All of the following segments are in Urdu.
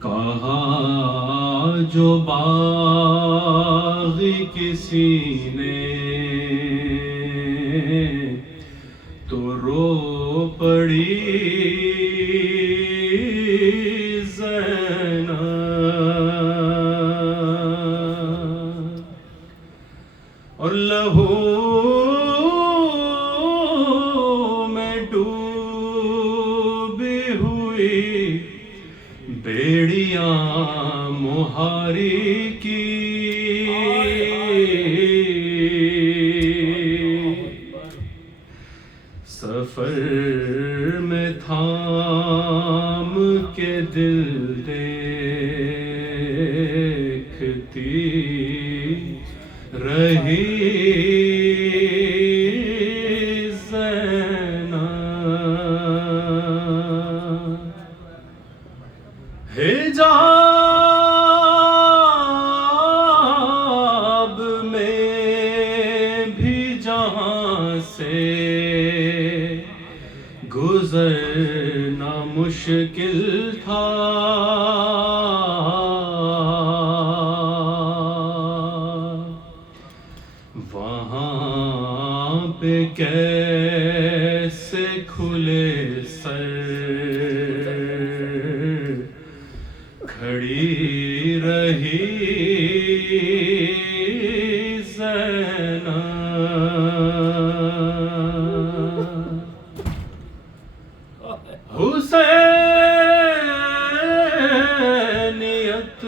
کہا جو باغ کسی نے تو رو پڑی زینب، اور لہو میں ڈوبی ہوئی بیڑیاں مہاری کی، سفر میں تھام کے دل دیکھتی رہی حجاب میں بھی جہاں سے گزرنا مشکل تھا، وہاں پہ کیسے کھلے سر کھڑی رہی زینب، حسینیت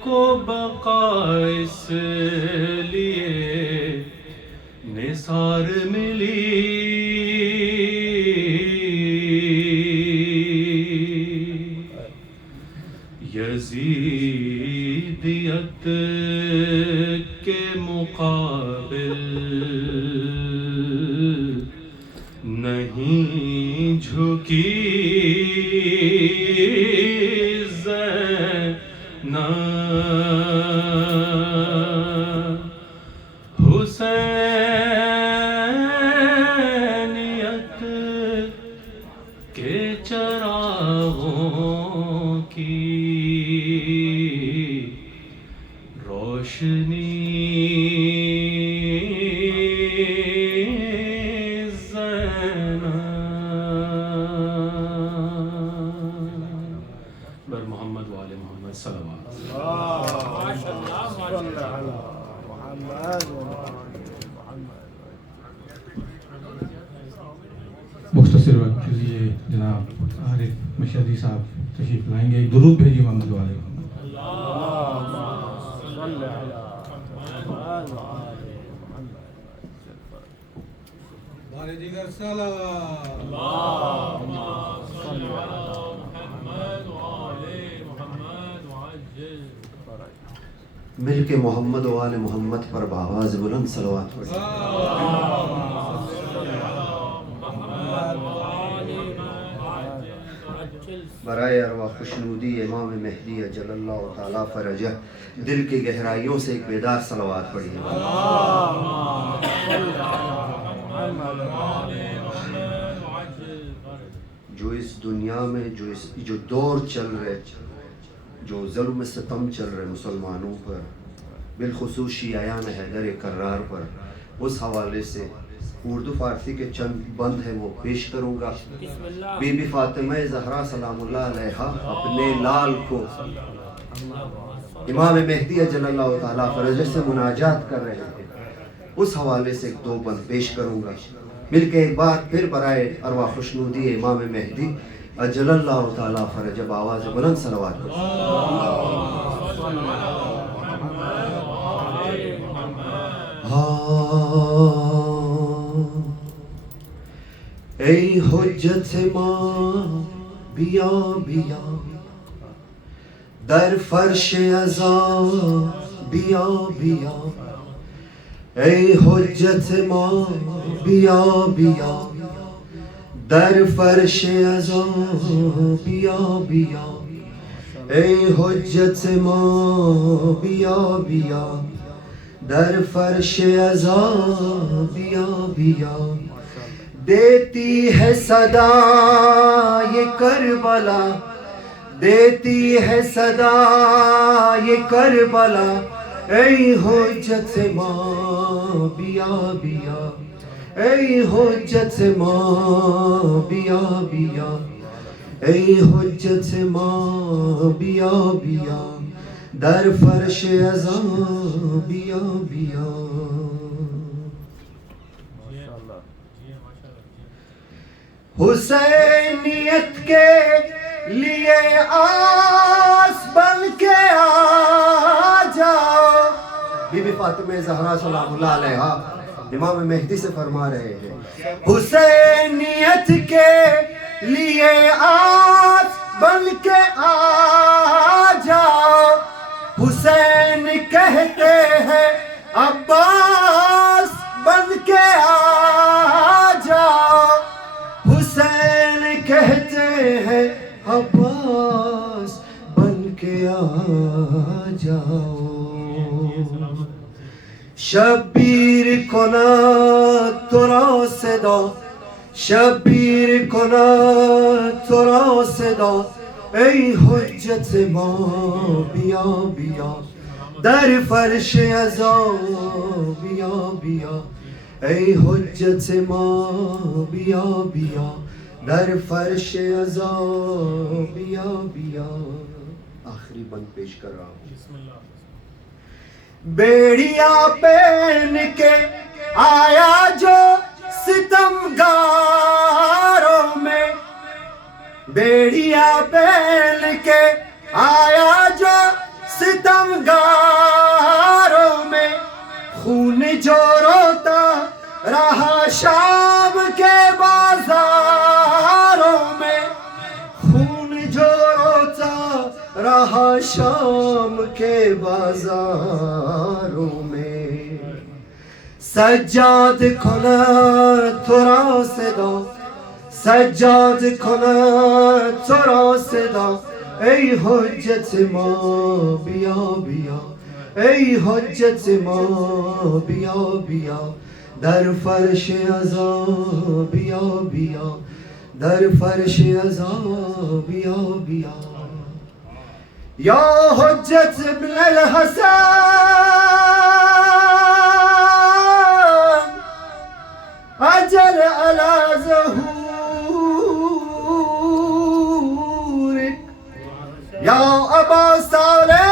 کو بقا اس لیے نثار ملی، یزیدیت کے مقابل نہیں جھکی زینب، حسینیت کے چراغوں کی روشنی زینب، بر محمد و آل محمد صلوات۔ مختصر وقت کے لیے جناب عارف مشہدی صاحب تشریف لائیں گے، درود بھیجیے محمد و آل محمد۔ دیگر مل کے محمد و آل محمد پر بآواز بلند صلوات پڑھیں۔ برائے ارواح خوشنودی امام مہدی اجل اللہ تعالیٰ فرجہ دل کی گہرائیوں سے ایک بیدار صلوات پڑھیے۔ جو اس دنیا میں جو دور چل رہے، جو ظلم ستم چل رہے مسلمانوں پر، بالخصوص شیعیان حیدر کرار پر، اس حوالے سے اردو فارسی کے چند بند ہیں وہ پیش کروں گا۔ بی بی فاطمہ زہرا سلام اللہ علیہا اپنے لال کو امام مہدی اجل اللہ تعالیٰ فرجہ سے مناجات کر رہے تھے، اس حوالے سے ایک دو بند پیش کروں گا۔ مل کے ایک بار پھر برائے ارواح خوشنودی امام مہدی اجل اللہ تعالیٰ فرجہ بآواز بلند صلوات پڑھیں۔ اے حجت ماں بیا بیا در فرش عزا بیا بیا، اے حجت ماں بیا بیا در فرش عزا بیا بیا، اے حجت ماں بیا بیا در فرش عزا بیا بیا، دیتی ہے صدا یہ کربلا، دیتی ہے صدا یہ کربلا، اے حجت ماں بیا بیا، اے حجت ماں بیا بیا، اے حجت ماں بیا بیا، در فرش ازاں بیا بیا۔ حسینیت کے لیے آس بن کے آ جاؤ، بی بی فاطمہ زہرا سلام اللہ علیہا امام مہدی سے فرما رہے ہیں، حسینیت کے لیے آس بن کے آ جاؤ، حسین کہتے ہیں عباس بن کے آ جاؤ، حسین کہتے ہیں عباس بن کے آ جاؤ، شبیر کند تو را صدا، شبیر کند تو را صدا، ای حجت ماں بیا بیا، در فرش عزا بیا بیا، ای حجت ماں بیا بیا، در فرش عزا بیا بیا۔ آخری بند پیش کر رہا ہوں۔ بیڑیا پہن کے آیا جو ستمگاروں میں، بیڑیا پہن کے آیا جو ستمگاروں میں، خون جو روتا رہا شام کے بازاروں میں، خون جو روتا رہا شام کے بازاروں میں، سجاد کند تو را صدا، سجاد کند تو را صدا، ای حجت ماں بیا بیا، ای حجت ماں بیا بیا، در فرش عزا بیا بیا، در فرش عزا بیا بیا، یا حجت ابن الحسن اجل علی ظہورک، یا ابا صالح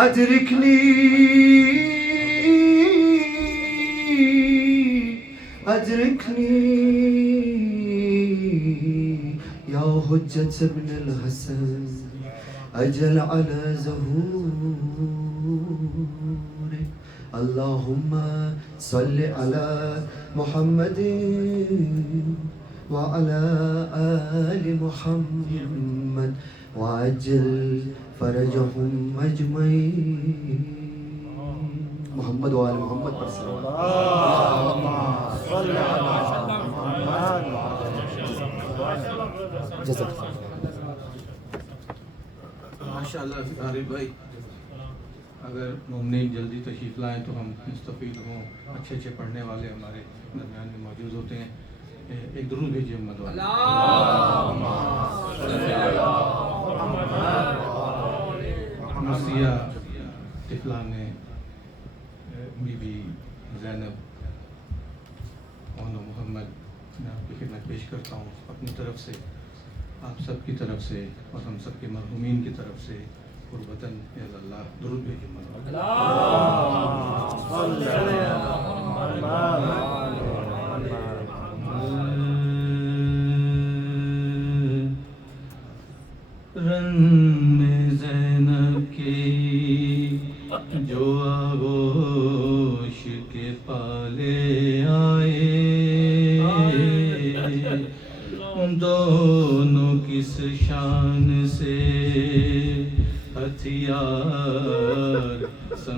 ادرکنی ادرکنی یا حجت ابن الحسن اجل علی ظہورک، اللہم صل علی محمد وعلى آل محمد وعجل فرجهم أجمعين، محمد وآل محمد پر صلوات، اللهم صل على محمد جزاک اللہ۔ ماشاءاللہ عارف بھائی، اگر مومنین جلدی تشریف لائیں تو ہم مستفید ہوں، اچھے اچھے پڑھنے والے ہمارے درمیان میں موجود ہوتے ہیں۔ ایک درود بھیجیے محمد والے۔ مرثیہ طفلان نے بی بی زینب اور محمد میں آپ کی خدمت پیش کرتا ہوں اپنی طرف سے، آپ سب کی طرف سے اور ہم سب کے مرحومین کی طرف سے قربتاً الی اللہ درود بھیجیے محمد رن زینب کی جو آغوش کے پالے آئے، دونوں کس شان سے ہتھیار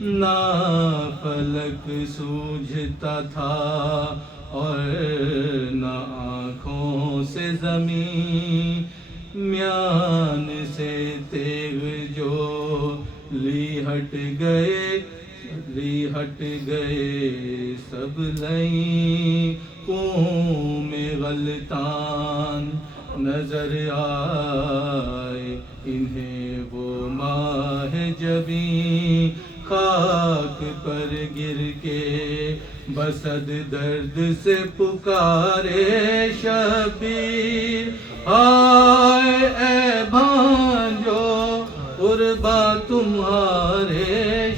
نہ فلک سوجھتا تھا اور نہ آنکھوں سے زمین، میان سے تیغ جو لی ہٹ گئے سب لئیں، قوم غلطان نظر آئے انہیں وہ ماہ جبیں، خاک پر گر کے بسد درد سے پکارے شبیر، ہائے اے بھانجو قرباں تمہارے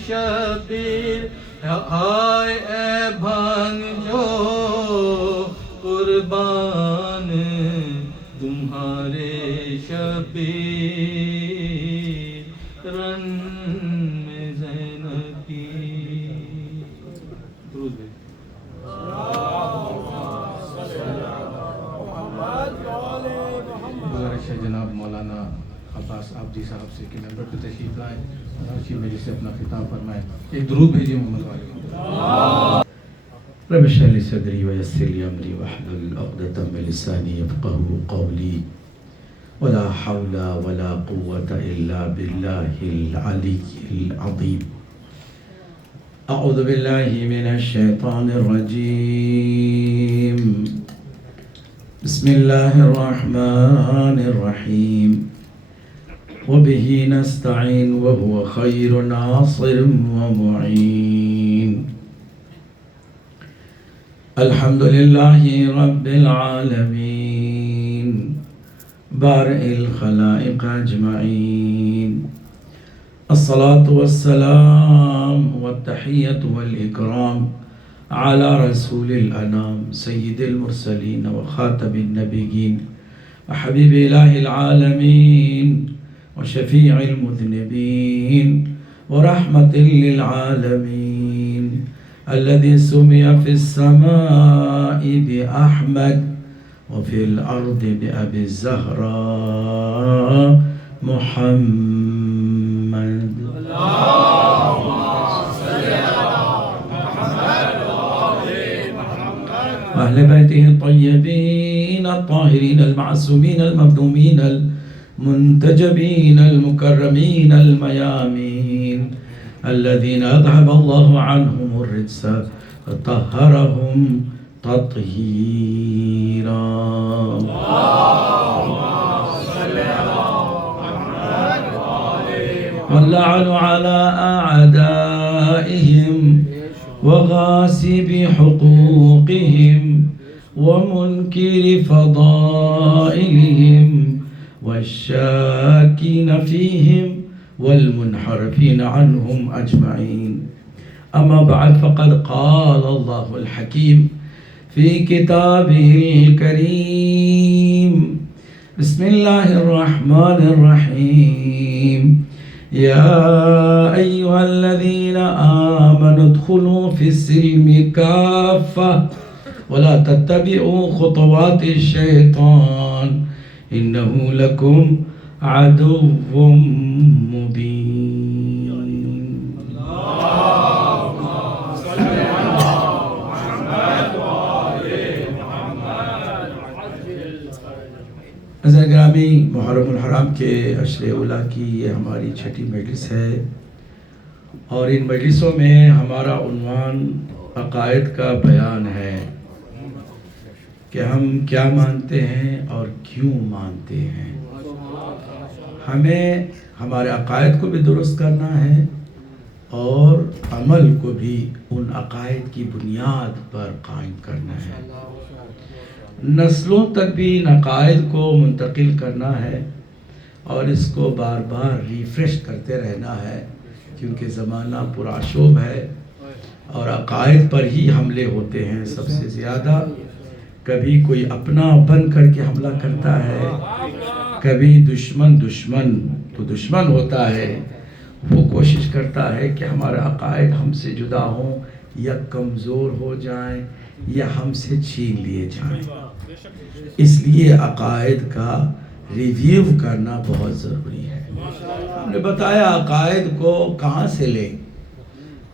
شبیر، ہائے اے بھانجو قربان تمہارے شبیر، رن میں زینب کی درود بھیجو۔ گزارش ہے جناب مولانا عباس عابدی صاحب سے کہ ممبر پہ تشریف لائیں اور اچھی میری سے اپنا خطاب فرمائیں۔ ایک درود بھیجیے محمد والے۔ رب اشرح لي صدري ويسر لي امري واحلل عقدة من لساني يفقهوا قولي ولا حول ولا قوة الا بالله العلي العظيم. اعوذ بالله من الشيطان الرجيم. بسم الله الرحمن الرحيم. وبه نستعين وهو خير ناصر ومعين. الحمد لله رب العالمين بارئ الخلائق أجمعين. الصلاة والسلام والتحية والإكرام على رسول الأنام سيد المرسلين وخاتم النبيين وحبيب إله العالمين وشفيع المذنبين ورحمة للعالمين، الذي سمي في السماء بأحمد وفي الأرض بأبي الزهراء محمد. وأهل بيته الطيبين الطاهرين المعصومين المظلومين المنتجبين المكرمين الميامين، الذين أذهب الله عنهم الرجس وطهرهم تطهيرا. واللعن على أعدائهم وغاسب حقوقهم ومنكر فضائلهم والشاكين فيهم والمنحرفين عنهم أجمعين. أما بعد، فقد قال الله الحكيم في كتابه الكريم: بسم الله الرحمن الرحيم. يا أيها الذين آمنوا ادخلوا في السلم كافة ولا تتبعوا خطوات الشيطان إنه لكم عدو مبين. نظر گرامی، محرم الحرام کے عشر اولیٰ کی یہ ہماری چھٹی مجلس ہے، اور ان مجلسوں میں ہمارا عنوان عقائد کا بیان ہے کہ ہم کیا مانتے ہیں اور کیوں مانتے ہیں. ہمیں ہمارے عقائد کو بھی درست کرنا ہے اور عمل کو بھی ان عقائد کی بنیاد پر قائم کرنا ہے. نسلوں تک بھی ان عقائد کو منتقل کرنا ہے اور اس کو بار بار ریفریش کرتے رہنا ہے، کیونکہ زمانہ پرآشوب ہے اور عقائد پر ہی حملے ہوتے ہیں سب سے زیادہ. کبھی کوئی اپنا بن کر کے حملہ کرتا ہے، کبھی دشمن تو دشمن ہوتا ہے، وہ کوشش کرتا ہے کہ ہمارے عقائد ہم سے جدا ہوں یا کمزور ہو جائیں یا ہم سے چھین لیے جائیں. اس لیے عقائد کا ریویو کرنا بہت ضروری ہے. ہم نے بتایا عقائد کو کہاں سے لیں.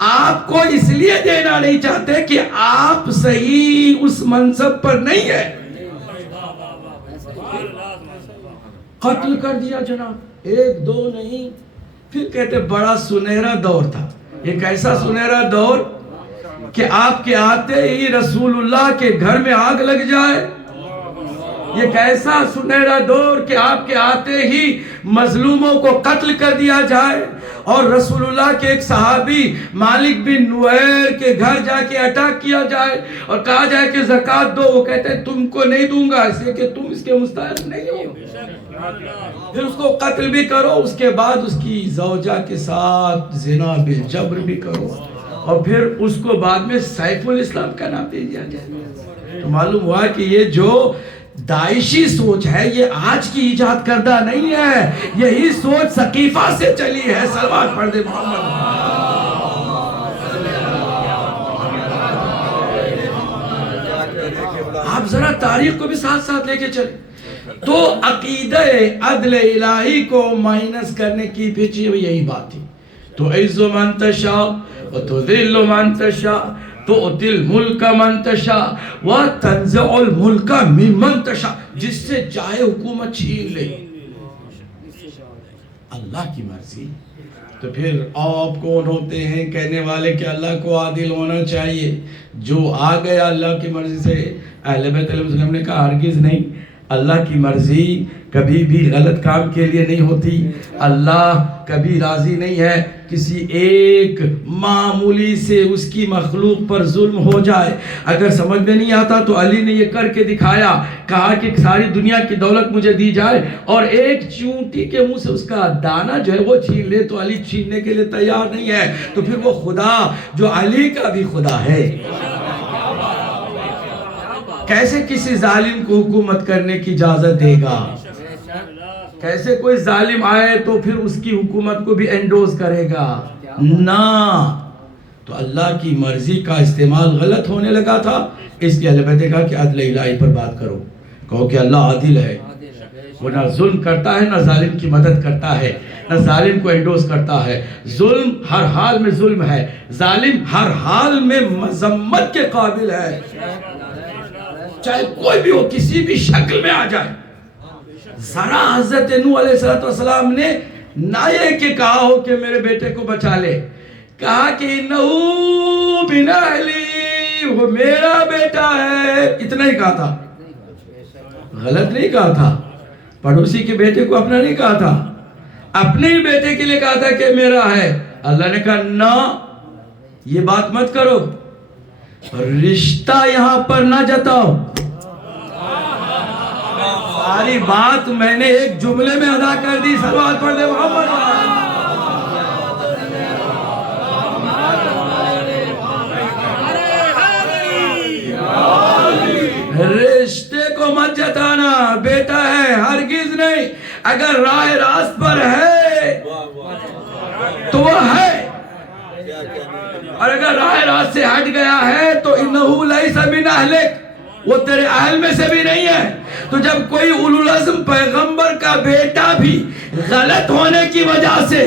آپ کو اس لیے دینا نہیں چاہتے کہ آپ صحیح اس منصب پر نہیں ہے. قتل کر دیا جناب، ایک دو نہیں. پھر کہتے بڑا سنہرا دور تھا. یہ کیسا سنہرا دور کہ آپ کے آتے ہی رسول اللہ کے گھر میں آگ لگ جائے. یہ کیسا سنہرا دور کہ آپ کے آتے ہی مظلوموں کو قتل کر دیا جائے، اور رسول اللہ کے ایک صحابی مالک بن نویر کے گھر جا کے اٹیک کیا جائے اور کہا جائے کہ زکوٰۃ دو. وہ کہتے ہیں تم کو نہیں دوں گا اس لیے کہ تم اس کے مستحق نہیں ہو. پھر اس کو قتل بھی کرو، اس کے بعد اس کی زوجہ کے ساتھ زنا بالجبر بھی کرو، اور پھر اس کو بعد میں سیف الاسلام کا نام دے دیا جائے. تو معلوم ہوا کہ یہ جو داعشی سوچ ہے یہ آج کی ایجاد کردہ نہیں ہے، یہی سوچ ثقیفہ سے چلی ہے. صلوات پڑھ دے محمد. آپ ذرا تاریخ کو بھی ساتھ ساتھ لے کے چلیں. تو عقیدہ عدل الہی کو مائنس کرنے کی پیچھے یہی بات تھی. تو عز من تشاء وتذل من تشاء تؤتی الملک من تشاء وتنزع الملک ممن تشاء. جس سے چاہے حکومت چھین لے، اللہ کی مرضی. تو پھر آپ کون ہوتے ہیں کہنے والے کہ اللہ کو عادل ہونا چاہیے؟ جو آ گیا اللہ کی مرضی سے. اہل بیت علیہ السلام نے کہا ہرگز نہیں، اللہ کی مرضی کبھی بھی غلط کام کے لیے نہیں ہوتی. اللہ کبھی راضی نہیں ہے کسی ایک معمولی سے اس کی مخلوق پر ظلم ہو جائے. اگر سمجھ میں نہیں آتا تو علی نے یہ کر کے دکھایا، کہا کہ ساری دنیا کی دولت مجھے دی جائے اور ایک چونٹی کے منہ سے اس کا دانہ جو ہے وہ چھین لے، تو علی چھیننے کے لیے تیار نہیں ہے. تو پھر وہ خدا جو علی کا بھی خدا ہے کیسے کسی ظالم کو حکومت کرنے کی اجازت دے گا؟ کیسے کوئی ظالم آئے تو پھر اس کی حکومت کو بھی انڈوز کرے گا؟ نہ. تو اللہ کی مرضی کا استعمال غلط ہونے لگا تھا، اس لیے اللہ نے کہا کہ عدل الہی پر بات کرو. کہو کہ اللہ عادل ہے، وہ نہ ظلم کرتا ہے، نہ ظالم کی مدد کرتا ہے، نہ ظالم کو انڈوز کرتا ہے. ظلم ہر حال میں ظلم ہے، ظالم ہر حال میں مذمت کے قابل ہے، چاہے کوئی بھی ہو، کسی بھی شکل میں آ جائے. ذرا حضرت نوح علیہ السلام نے نہ یہ کہ کہا ہو کہ میرے بیٹے کو بچا لے، کہا کہ انہو من اہلی، وہ میرا بیٹا ہے، اتنا ہی کہا تھا. غلط نہیں کہا تھا، پڑوسی کے بیٹے کو اپنا نہیں کہا تھا، اپنے ہی بیٹے کے لیے کہا تھا کہ میرا ہے. اللہ نے کہا نہ، یہ بات مت کرو، رشتہ یہاں پر نہ جتاؤ. ساری بات میں نے ایک جملے میں ادا کر دی. صلوات پڑھ دے محمد. رشتے کو مت جتانا، بیٹا ہے ہرگز نہیں. اگر راہ راست پر ہے تو وہ ہے، اور اگر راہ راست سے ہٹ گیا ہے تو انہو لیس من اہلک، وہ تیرے اہل میں سے بھی نہیں ہے. تو جب کوئی اولو العزم پیغمبر کا بیٹا بھی غلط ہونے کی وجہ سے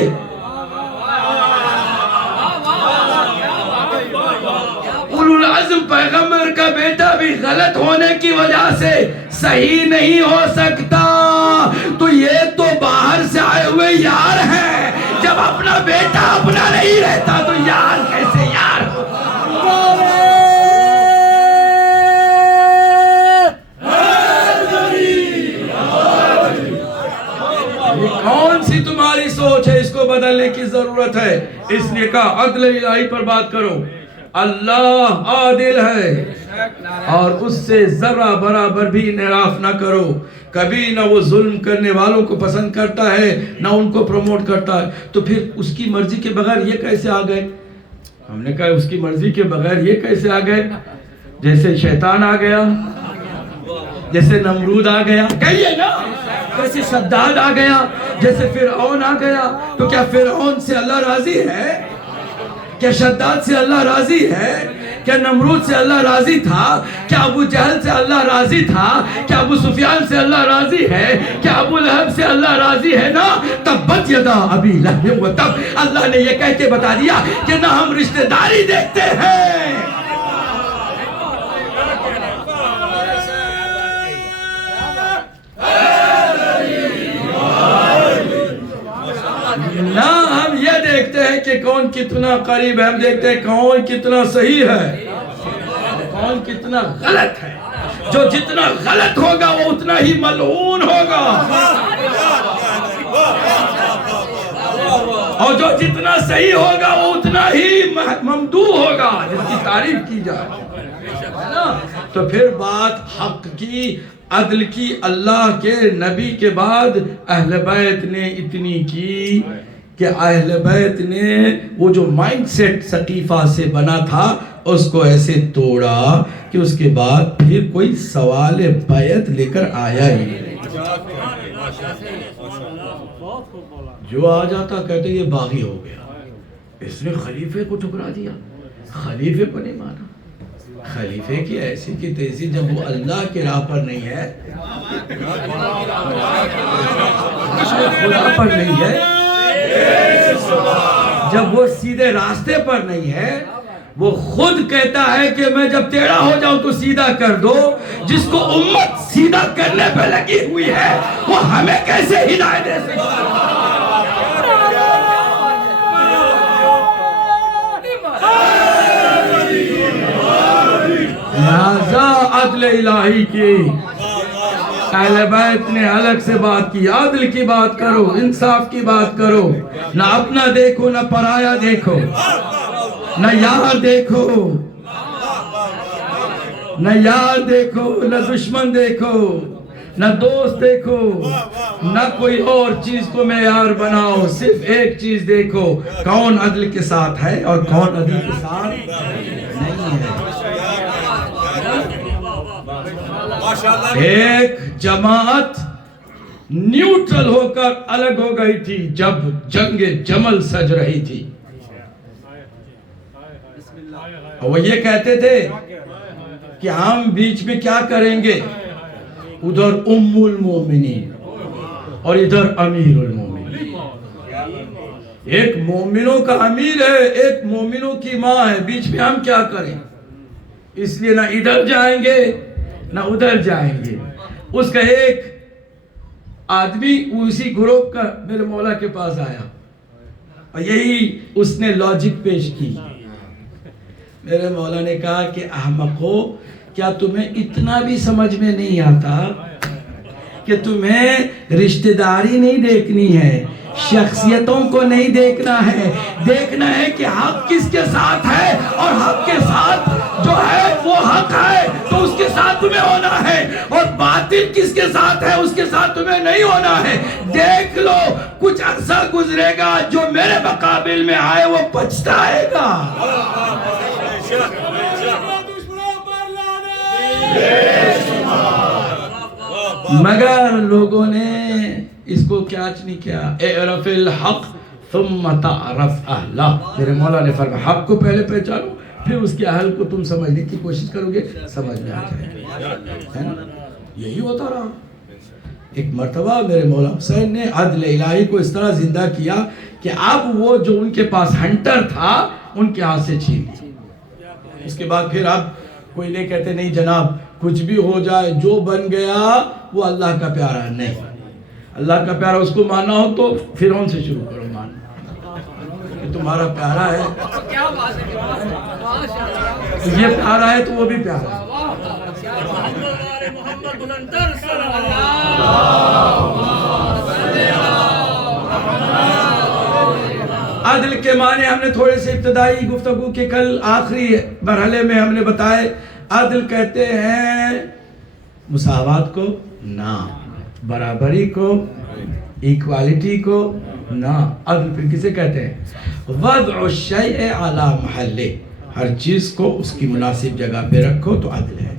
اولو العزم پیغمبر کا بیٹا بھی غلط ہونے کی وجہ سے صحیح نہیں ہو سکتا، تو یہ تو باہر سے آئے ہوئے یار ہے. جب اپنا بیٹا اپنا نہیں رہتا تو یار کیسے یار ہو؟ کون سی تمہاری سوچ ہے؟ اس کو بدلنے کی ضرورت ہے. اس لیے کہا عدل الہی پر بات کرو. اللہ عادل ہے اور اس سے ذرا برابر بھی انحراف نہ کرو. کبھی نہ وہ ظلم کرنے والوں کو پسند کرتا ہے نہ ان کو پروموٹ کرتا ہے. تو پھر اس کی مرضی کے بغیر یہ کیسے آ گئے؟ ہم نے کہا اس کی مرضی کے بغیر یہ کیسے آ گئے؟ جیسے شیطان آ گیا، جیسے نمرود آ گیا، کہیے نا، جیسے شداد آ گیا، جیسے فرعون آ گیا. تو کیا فرعون سے اللہ راضی ہے؟ کیا شداد سے اللہ راضی ہے؟ کیا نمرود سے اللہ راضی تھا؟ کیا ابو جہل سے اللہ راضی تھا؟ کیا ابو سفیان سے اللہ راضی ہے؟ کیا ابو لہب سے اللہ راضی ہے؟ نا. تب تبت یدا ابی لہب و تب. اللہ نے یہ کہہ کے بتا دیا کہ نہ ہم رشتہ داری دیکھتے ہیں نہ ہم یہ دیکھتے ہیں کہ کون کتنا قریب ہے. ہم دیکھتے ہیں کون کتنا صحیح ہے، کون کتنا غلط ہے. جو جتنا غلط ہوگا وہ اتنا ہی ملعون ہوگا، اور جو جتنا صحیح ہوگا وہ اتنا ہی ممدوح ہوگا، جس کی تعریف کی جائے. تو پھر بات حق کی، عدل کی، اللہ کے نبی کے بعد اہل بیت نے اتنی کی کہ اہل بیت نے وہ جو مائنڈ سیٹ سقیفہ سے بنا تھا اس کو ایسے توڑا کہ اس کے بعد پھر کوئی سوال بیعت لے کر آیا ہی نہیں. جو آ جاتا کہتے یہ باغی ہو گیا، اس نے خلیفے کو ٹھکرا دیا، خلیفے کو نہیں مانا. خلیفے کی ایسی کی تیزی جب وہ اللہ کے راہ پر نہیں ہے، خدا پر نہیں ہے، جب وہ سیدھے راستے پر نہیں ہے، وہ خود کہتا ہے کہ میں جب ٹیڑھا ہو جاؤں تو سیدھا کر دو. جس کو امت سیدھا کرنے پہ لگی ہوئی ہے وہ ہمیں کیسے ہدایت دے سکتا ہے؟ لہذا عدل الہی کی اہل بیت نے الگ سے بات کی. عدل کی بات کرو، انصاف کی بات کرو، نہ اپنا دیکھو نہ پرایا دیکھو، نہ یار دیکھو نہ یار دیکھو، نہ دشمن دیکھو، نہ دوست دیکھو، نہ کوئی اور چیز کو معیار بناؤ. صرف ایک چیز دیکھو، کون عدل کے ساتھ ہے اور کون عدل کے ساتھ نہیں ہے. ایک جماعت نیوٹرل ہو کر الگ ہو گئی تھی جب جنگ جمل سج رہی تھی. وہ یہ کہتے تھے کہ ہم بیچ میں کیا کریں گے، ادھر ام المومنین اور ادھر امیر المومنین. ایک مومنوں کا امیر ہے، ایک مومنوں کی ماں ہے، بیچ میں ہم کیا کریں؟ اس لیے نہ ادھر جائیں گے نہ ادھر جائیں گے. اس کا ایک آدمی اسی گروپ کا میرے مولا کے پاس آیا اور یہی اس نے لاجک پیش کی. میرے مولا نے کہا کہ احمقو، کیا تمہیں اتنا بھی سمجھ میں نہیں آتا کہ تمہیں رشتہ داری نہیں دیکھنی ہے، شخصیتوں کو نہیں دیکھنا ہے، دیکھنا ہے کہ حق کس کے ساتھ ہے، اور حق کے ساتھ جو ہے وہ حق ہے تو اس کے ساتھ تمہیں ہونا ہے، اور باطل کس کے ساتھ ہے اس کے ساتھ تمہیں نہیں ہونا ہے. دیکھ لو، کچھ عرصہ گزرے گا، جو میرے مقابل میں آئے وہ پچھتائے گا. مگر لوگوں نے اس کو کیچ نہیں کیا. اعرف الحق ثم تعرف اہلہ. میرے مولا نے فرمایا حق کو پہلے پہچانو، پھر اس کے اہل کو تم سمجھنے کی کوشش کرو گے، سمجھ میں آ جائے گا. یہی ہوتا رہا. ایک مرتبہ میرے مولا حسین نے عدل الہی کو اس طرح زندہ کیا کہ اب وہ جو ان کے پاس ہنٹر تھا ان کے ہاتھ سے چھین لیا. اس کے بعد پھر اب کوئی نہیں کہتے نہیں جناب کچھ بھی ہو جائے، جو بن گیا وہ اللہ کا پیارا نہیں. اللہ کا پیارا اس کو ماننا ہو تو فرعون سے شروع کرو ماننا کہ تمہارا پیارا ہے، یہ پیارا ہے تو وہ بھی پیارا ہے. عدل کے معنی ہم نے تھوڑے سے ابتدائی گفتگو کے کل آخری مرحلے میں ہم نے بتائے. عدل کہتے ہیں مساوات کو، نہ برابری کو، ایکوالیٹی کو، نہ. عدل پھر کسے کہتے ہیں؟ وضع الشیء علی محلہ، ہر چیز کو اس کی مناسب جگہ پہ رکھو تو عدل ہے.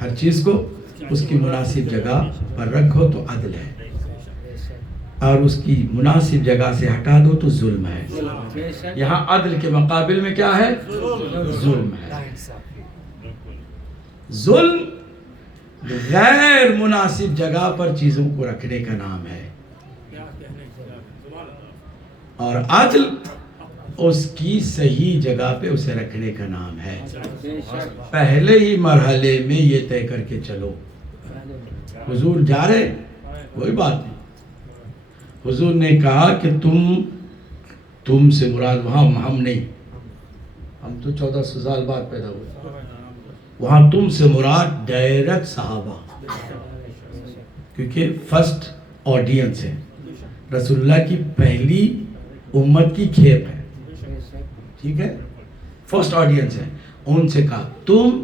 ہر چیز کو اس کی مناسب جگہ پر رکھو تو عدل ہے، اور اس کی مناسب جگہ سے ہٹا دو تو ظلم ہے. یہاں عدل کے مقابل میں کیا ہے؟ ظلم ہے. ظلم غیر مناسب جگہ پر چیزوں کو رکھنے کا نام ہے. اور عدل اس کی صحیح جگہ پہ اسے رکھنے کا نام ہے. پہلے ہی مرحلے میں یہ طے کر کے چلو. حضور جا رہے کوئی بات نہیں. حضور نے کہا کہ تم سے مراد وہاں ہم نہیں, ہم تو 1400 سال بعد پیدا ہوئے. وہاں تم سے مراد ڈائریکٹ صحابہ, کیونکہ فرسٹ آڈینس ہے, رسول اللہ کی پہلی امت کی کھیپ ہے. ٹھیک ہے, فرسٹ آڈینس ہے. ان سے کہا تم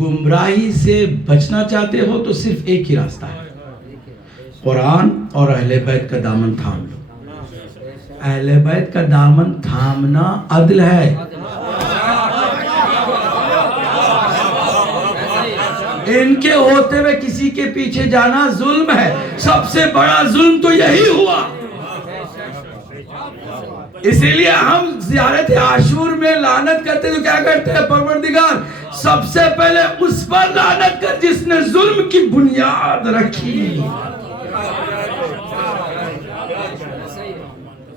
گمراہی سے بچنا چاہتے ہو تو صرف ایک ہی راستہ ہے, قرآن اور اہل بیت کا دامن تھام لو. اہل بیت کا دامن تھامنا عدل ہے. ان کے ہوتے ہوئے کسی کے پیچھے جانا ظلم ہے. سب سے بڑا ظلم تو یہی ہوا. اسی لیے ہم زیارت عاشور میں لعنت کرتے تو کیا کرتے ہیں؟ پروردگار سب سے پہلے اس پر لعنت کر جس نے ظلم کی بنیاد رکھی.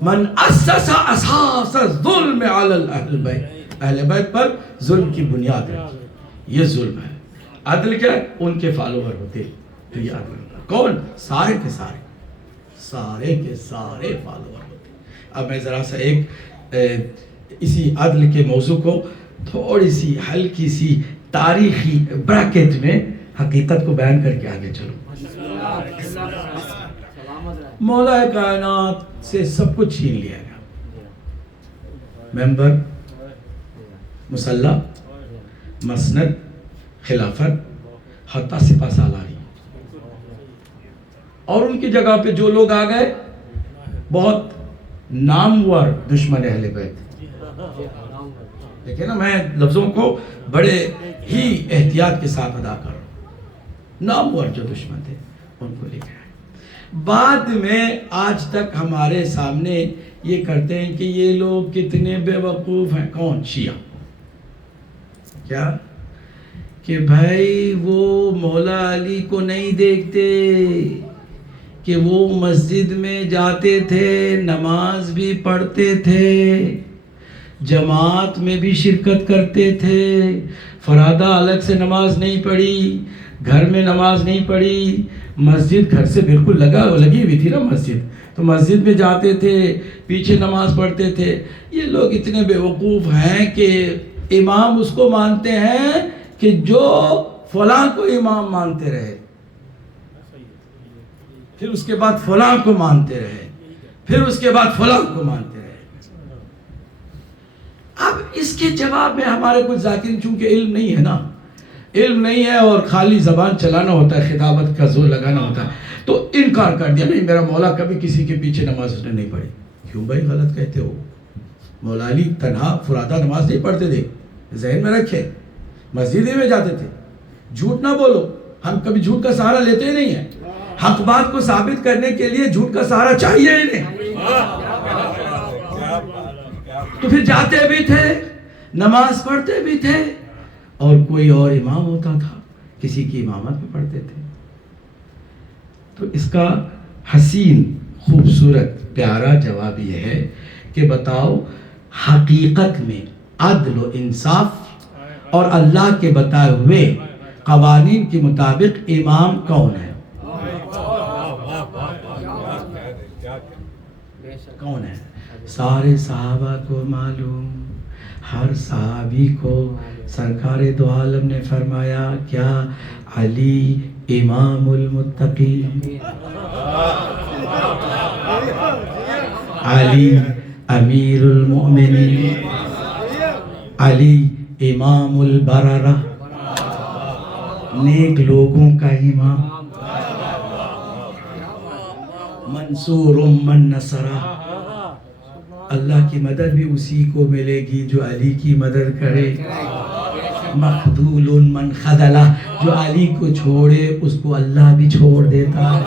من اسس اساس الظلم علی اہل بیت, اہل بیت پر ظلم کی بنیاد رکھی. یہ ظلم ہے. عدل کیا ہے؟ ان کے فالوور ہوتے تو یہ عدل. کون؟ سارے کے سارے فالوور ہوتے. اب میں ذرا سا ایک اسی عدل کے موضوع کو تھوڑی سی ہلکی سی تاریخی بریکٹ میں حقیقت کو بیان کر کے آگے چلوں. مولا کائنات سے سب کچھ چھین لیا گیا. ممبر, مصلی, مسند, خلافت, حتیٰ سپہ سالاری, اور ان کی جگہ پہ جو لوگ آ گئے بہت نامور دشمن اہل بیت. دیکھیں نا, میں لفظوں کو بڑے ہی احتیاط کے ساتھ ادا کر رہا ہوں. نامور جو دشمن تھے ان کو لے کے آئے. بعد میں آج تک ہمارے سامنے یہ کرتے ہیں کہ یہ لوگ کتنے بے وقوف ہیں. کون؟ شیعہ. کیا کہ بھائی وہ مولا علی کو نہیں دیکھتے کہ وہ مسجد میں جاتے تھے, نماز بھی پڑھتے تھے, جماعت میں بھی شرکت کرتے تھے, فرادہ الگ سے نماز نہیں پڑھی, گھر میں نماز نہیں پڑھی, مسجد گھر سے بالکل لگی ہوئی تھی نا مسجد, تو مسجد میں جاتے تھے, پیچھے نماز پڑھتے تھے. یہ لوگ اتنے بے وقوف ہیں کہ امام اس کو مانتے ہیں کہ جو فلاں کو امام مانتے رہے, پھر اس کے بعد فلاں کو مانتے رہے, پھر اس کے بعد فلاں کو مانتے رہے. اب اس کے جواب میں ہمارے کچھ ذاکرین, چونکہ علم نہیں ہے نا, علم نہیں ہے اور خالی زبان چلانا ہوتا ہے, خطابت کا زور لگانا ہوتا ہے, تو انکار کر دیا. نہیں, میرا مولا کبھی کسی کے پیچھے نماز اس نے نہیں پڑھی. کیوں بھائی غلط کہتے ہو؟ مولا علی تنہا فرادہ نماز نہیں پڑھتے تھے, ذہن میں رکھے, مسجد ہی میں جاتے تھے. جھوٹ نہ بولو, ہم کبھی جھوٹ کا سہارا لیتے ہی نہیں ہیں. حق بات کو ثابت کرنے کے لیے جھوٹ کا سہارا چاہیے ہی نہیں. تو پھر جاتے بھی تھے, نماز پڑھتے بھی تھے, اور کوئی اور امام ہوتا تھا, کسی کی امامت میں پڑھتے تھے. تو اس کا حسین, خوبصورت, پیارا جواب یہ ہے کہ بتاؤ حقیقت میں عدل و انصاف اور اللہ کے بتائے ہوئے قوانین کے مطابق امام کون ہے؟ کون ہے؟ سارے صحابہ کو معلوم, ہر صحابی کو. سرکار دو عالم نے فرمایا کیا علی امام المتقین, علی امیر المؤمنین, علی امام البررہ, نیک لوگوں کا امام, منصور من نصرہ. اللہ کی مدد بھی اسی کو ملے گی جو علی کی مدد کرے. مخذول من خذلہ, جو علی کو چھوڑے اس کو اللہ بھی چھوڑ دیتا ہے.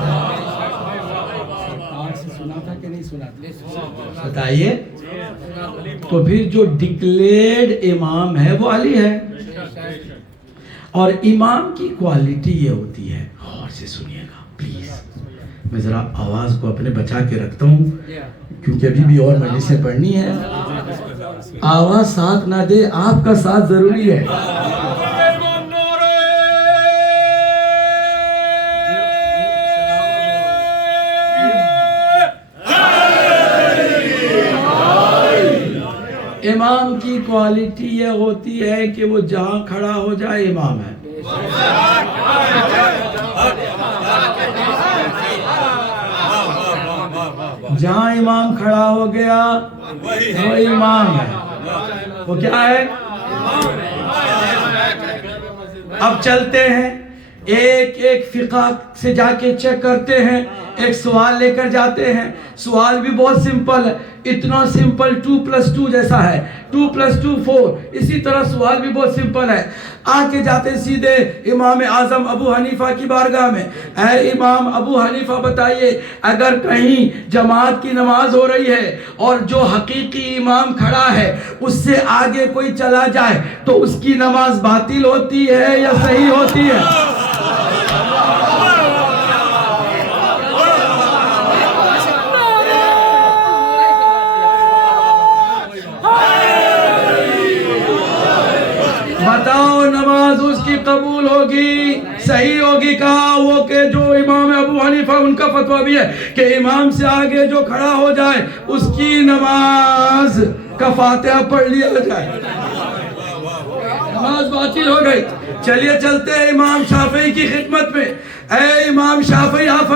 سنا تھا کہ نہیں سنا؟ بتائیے. تو پھر جو ڈکلیئرڈ امام ہے وہ علی ہے. اور امام کی کوالٹی یہ ہوتی ہے, غور سے سنیے گا پلیز, میں ذرا آواز کو اپنے بچا کے رکھتا ہوں کیونکہ ابھی بھی اور مجلسیں پڑھنی ہے. آواز ساتھ نہ دے, آپ کا ساتھ ضروری ہے. امام کی کوالٹی یہ ہوتی ہے کہ وہ جہاں کھڑا ہو جائے امام ہے. جہاں امام کھڑا ہو گیا وہ امام ہے. وہ کیا ہے؟ اب چلتے ہیں, ایک ایک فقہ سے جا کے چیک کرتے ہیں, ایک سوال لے کر جاتے ہیں. سوال بھی بہت سمپل ہے, اتنا سمپل 2+2 جیسا ہے, 2+2 4. اسی طرح سوال بھی بہت سمپل ہے. آگے جاتے سیدھے امام اعظم ابو حنیفہ کی بارگاہ میں. اے امام ابو حنیفہ بتائیے, اگر کہیں جماعت کی نماز ہو رہی ہے اور جو حقیقی امام کھڑا ہے اس سے آگے کوئی چلا جائے تو اس کی نماز باطل ہوتی ہے یا صحیح ہوتی ہے؟ بتاؤ, نماز اس کی قبول ہوگی, صحیح ہوگی؟ کہا وہ کہ جو امام ابو حنیفہ ان کا فتویٰ بھی ہے کہ امام سے آگے جو کھڑا ہو جائے اس کی نماز کا فاتحہ پڑھ لیا جائے, نماز باطل ہو گئی. چلیے چلتے ہیں امام شافعی کی خدمت میں. اے امام شافعی, آپ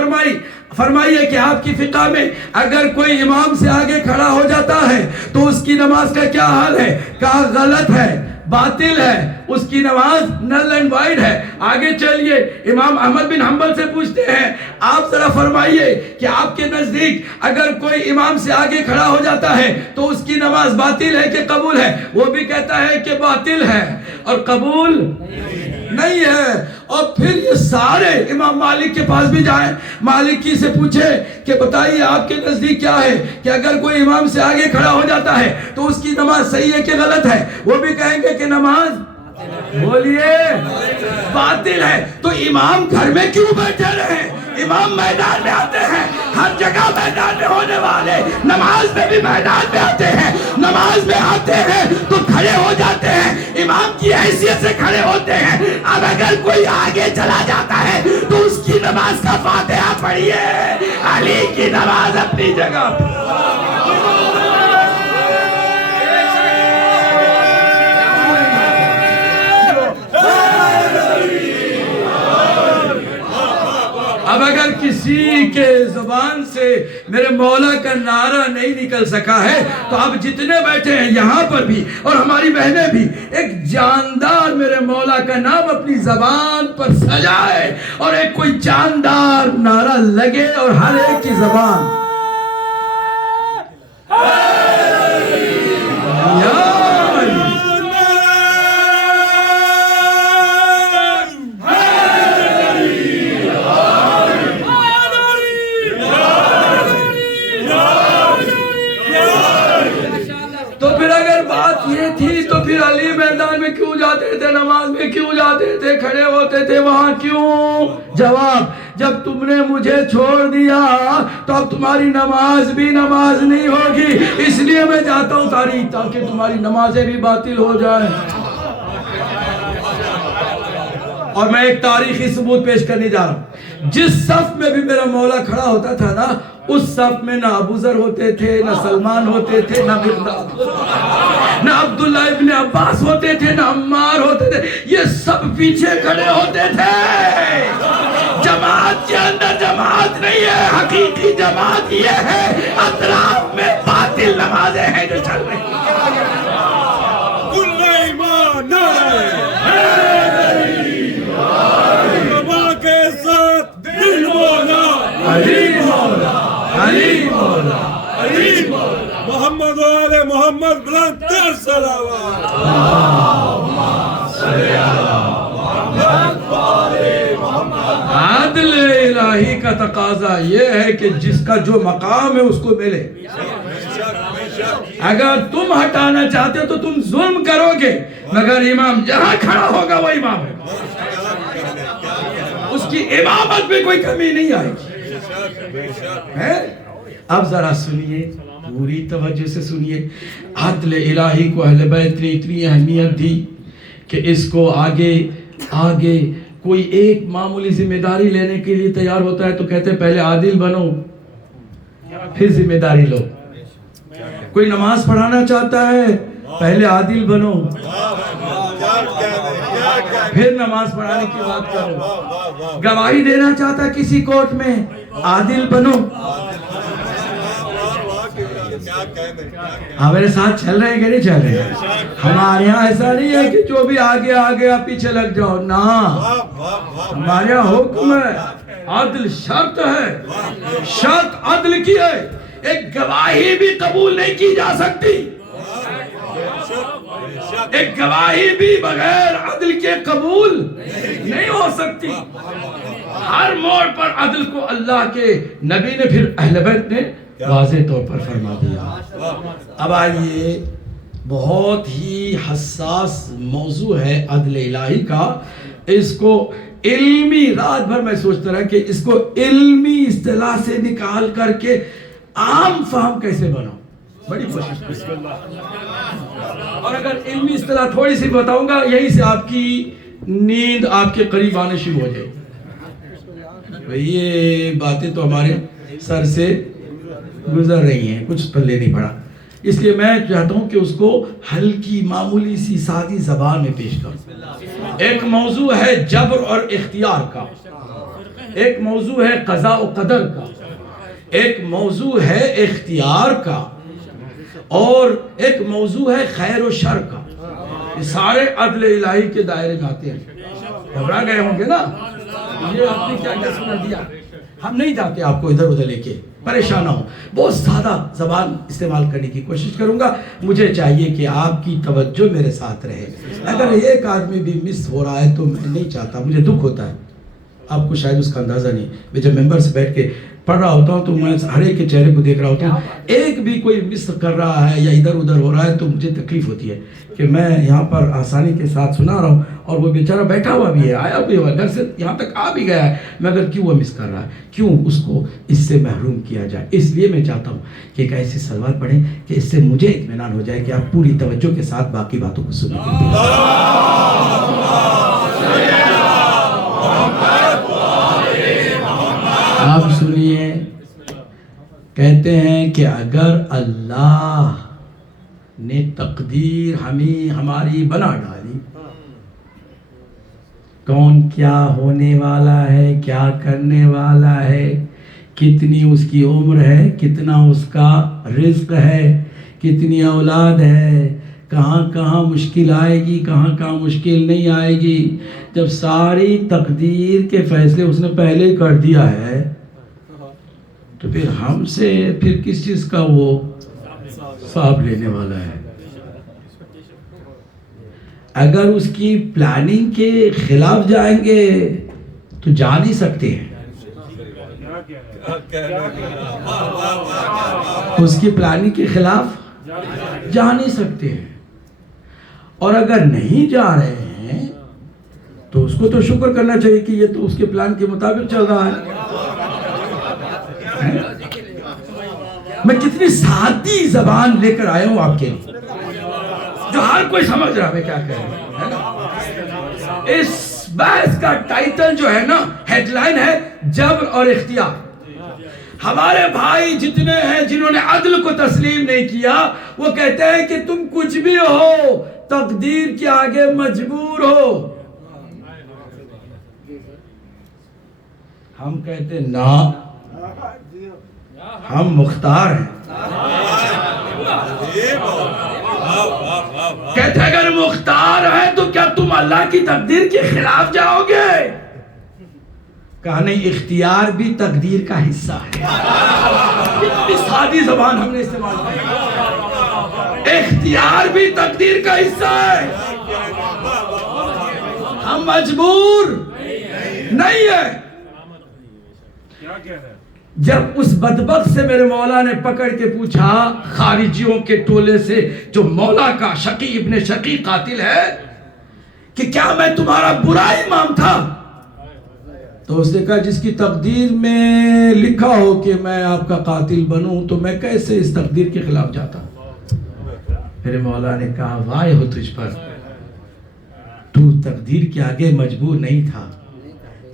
فرمائیے کہ آپ کی فقہ میں اگر کوئی امام سے آگے کھڑا ہو جاتا ہے تو اس کی نماز کا کیا حال ہے؟ کہا غلط ہے, باطل ہے, اس کی نماز نل اینڈ وائڈ ہے. آگے چلیے امام احمد بن حنبل سے پوچھتے ہیں, آپ ذرا فرمائیے کہ آپ کے نزدیک اگر کوئی امام سے آگے کھڑا ہو جاتا ہے تو اس کی نماز باطل ہے کہ قبول ہے؟ وہ بھی کہتا ہے کہ باطل ہے اور قبول نہیں ہے. اور پھر یہ سارے امام مالک کے پاس بھی جائیں, مالکی سے پوچھے کہ بتائیے آپ کے نزدیک کیا ہے کہ اگر کوئی امام سے آگے کھڑا ہو جاتا ہے تو اس کی نماز صحیح ہے کہ غلط ہے؟ وہ بھی کہیں گے کہ نماز, بولیے, باطل ہے. تو امام گھر میں کیوں بیٹھے رہے؟ امام میدان میں آتے ہیں, ہر جگہ میدان میں ہونے والے نماز میں بھی میدان میں آتے ہیں. نماز میں آتے ہیں تو کھڑے ہو جاتے ہیں, امام کی حیثیت سے کھڑے ہوتے ہیں. اب اگر کوئی آگے چلا جاتا ہے تو اس کی نماز کا فاتحہ پڑھیے, علی کی نماز اپنی جگہ. اب اگر کسی کے زبان سے میرے مولا کا نعرہ نہیں نکل سکا ہے تو اب جتنے بیٹھے ہیں یہاں پر بھی اور ہماری بہنیں بھی ایک جاندار میرے مولا کا نام اپنی زبان پر سجائے اور ایک کوئی جاندار نعرہ لگے اور ہر ایک کی زبان علی میدان میں کیوں جاتے تھے, نماز میں کیوں جاتے تھے, کھڑے ہوتے تھے وہاں کیوں؟ جواب, جب تم نے مجھے چھوڑ دیا تو اب تمہاری نماز بھی نماز نہیں ہوگی, اس لیے میں جاتا ہوں تاکہ تمہاری نمازیں بھی باطل ہو جائیں. اور میں ایک تاریخی ثبوت پیش کرنے جا رہا ہوں. جس صف میں بھی میرا مولا کھڑا ہوتا تھا نا, اس صف میں نہ ابو ذر ہوتے تھے, نہ سلمان ہوتے تھے, نہ مقداد, نہ عبداللہ ابن عباس ہوتے تھے, نہ عمار ہوتے تھے. یہ سب پیچھے کھڑے ہوتے تھے. جماعت کے اندر جماعت نہیں ہے, حقیقی جماعت یہ ہے اطراف میں باطل نمازیں ہیں جو چل رہی ہیں. علی مولا, علی مولا, محمد والے محمد بلند تر صلوات. عدل الہی کا تقاضا یہ ہے کہ جس کا جو مقام ہے اس کو ملے. اگر تم ہٹانا چاہتے ہو تو تم ظلم کرو گے, مگر امام جہاں کھڑا ہوگا وہ امام ہے, اس کی امامت میں کوئی کمی نہیں آئے گی. ہیں؟ اب ذرا سنیے، پوری توجہ سے سنیے. عدل الہی کو اہل بیت نے اتنی اہمیت دی کہ اس کو آگے کوئی ایک معمولی ذمہ داری لینے کے لیے تیار ہوتا ہے تو کہتے ہیں پہلے عادل بنو پھر ذمہ داری لو. کوئی نماز پڑھانا چاہتا ہے پہلے عادل بنو پھر نماز پڑھانے کی بات کرو. گواہی دینا چاہتا ہے کسی کورٹ میں عادل بنو. ہاں میرے ساتھ چل رہے ہیں کہ نہیں چل رہے ہیں؟ ہمارے یہاں ایسا نہیں ہے کہ جو بھی آگے آگے آپ پیچھے لگ جاؤ نا. ہمارے یہاں حکم ہے، عدل شرط ہے، شرط عدل کی ہے. ایک گواہی بھی قبول نہیں کی جا سکتی، ایک گواہی بھی بغیر عدل کے قبول نہیں ہو سکتی. ہر موڑ پر عدل کو اللہ کے نبی نے پھر اہل بیت نے واضح طور پر فرما دیا. اب آئیے، بہت ہی حساس موضوع ہے عدل الہی کا. اس کو علمی، رات بھر میں سوچتا رہا کہ اس کو علمی اصطلاح سے نکال کر کے عام فہم کیسے بناؤں. بڑی کوشش کی، اور اگر علمی اصطلاح تھوڑی سی بتاؤں گا یہیں سے آپ کی نیند آپ کے قریب آنے شروع ہو جائے. یہ باتیں تو ہمارے سر سے گزر رہی ہیں، کچھ پلے نہیں پڑا. اس لیے میں چاہتا ہوں کہ اس کو ہلکی معمولی سی سادی زبان میں پیش کروں. ایک موضوع ہے جبر اور اختیار کا، ایک موضوع ہے قضاء و قدر کا، ایک موضوع ہے اختیار کا، اور ایک موضوع ہے خیر و شر کا. یہ سارے عدل الہی کے دائرے میں آتے ہیں. گھبرا گئے ہوں گے نا، یہ آپ نے کیا کیا سنا دیا. ہم نہیں چاہتے آپ کو ادھر ادھر لے کے پریشان ہوں. بہت سادہ زبان استعمال کرنے کی کوشش کروں گا. مجھے چاہیے کہ آپ کی توجہ میرے ساتھ رہے. اگر ایک آدمی بھی مس ہو رہا ہے تو میں نہیں چاہتا، مجھے دکھ ہوتا ہے. آپ کو شاید اس کا اندازہ نہیں. میں جب ممبر سے بیٹھ کے پڑھ رہا ہوتا ہوں تو میں ہر ایک کے چہرے کو دیکھ رہا ہوتا ہوں. ایک بھی کوئی مس کر رہا ہے یا ادھر ادھر ہو رہا ہے تو مجھے تکلیف ہوتی ہے کہ میں یہاں پر آسانی کے ساتھ سنا رہا ہوں اور وہ بیچارہ بیٹھا ہوا بھی ہے، آیا بھی ہوا، گھر سے یہاں تک آ بھی گیا ہے، مگر کیوں وہ مس کر رہا ہے؟ کیوں اس کو اس سے محروم کیا جائے؟ اس لیے میں چاہتا ہوں کہ ایک ایسی سلوات پڑھیں کہ اس سے مجھے اطمینان ہو جائے کہ آپ پوری توجہ کے ساتھ باقی باتوں کو سنیں. آپ سنیے، کہتے ہیں کہ اگر اللہ نے تقدیر ہماری بنا ڈالی، کون کیا ہونے والا ہے، کیا کرنے والا ہے، کتنی اس کی عمر ہے، کتنا اس کا رزق ہے، کتنی اولاد ہے، کہاں کہاں مشکل آئے گی، کہاں کہاں مشکل نہیں آئے گی. جب ساری تقدیر کے فیصلے اس نے پہلے کر دیا ہے تو پھر ہم سے پھر کس چیز کا وہ حساب لینے والا ہے؟ اگر اس کی پلاننگ کے خلاف جائیں گے تو جا نہیں سکتے ہیں. اس کی پلاننگ کے خلاف جا نہیں سکتے ہیں. اور اگر نہیں جا رہے ہیں تو اس کو تو شکر کرنا چاہیے کہ یہ تو اس کے پلان کے مطابق چل رہا ہے. میں کتنی سادی زبان لے کر آیا ہوں آپ کے لیے جو ہر کوئی سمجھ رہا ہے کیا کہہ رہا ہے. اس بحث کا ٹائٹل جو ہے نا، ہیڈ لائن ہے جبر اور اختیار. ہمارے بھائی جتنے ہیں جنہوں نے عدل کو تسلیم نہیں کیا وہ کہتے ہیں کہ تم کچھ بھی ہو، تقدیر کے آگے مجبور ہو. ہم کہتے نا، ہم مختار ہیں. کہتے اگر مختار ہیں تو کیا تم اللہ کی تقدیر کے خلاف جاؤ گے؟ کہا نہیں، اختیار بھی تقدیر کا حصہ ہے. اتنی سادی زبان ہم نے استعمال کی. اختیار بھی تقدیر کا حصہ ہے. ہم مجبور نہیں ہیں. جب اس بدبخت سے میرے مولا نے پکڑ کے پوچھا، خارجیوں کے ٹولے سے جو مولا کا شقی ابن شقی قاتل ہے، کہ کیا میں تمہارا برا امام تھا؟ تو اس نے کہا جس کی تقدیر میں لکھا ہو کہ میں آپ کا قاتل بنوں تو میں کیسے اس تقدیر کے خلاف جاتا ہوں؟ میرے مولا نے کہا وائے ہو تجھ پر، تو تقدیر کے آگے مجبور نہیں تھا،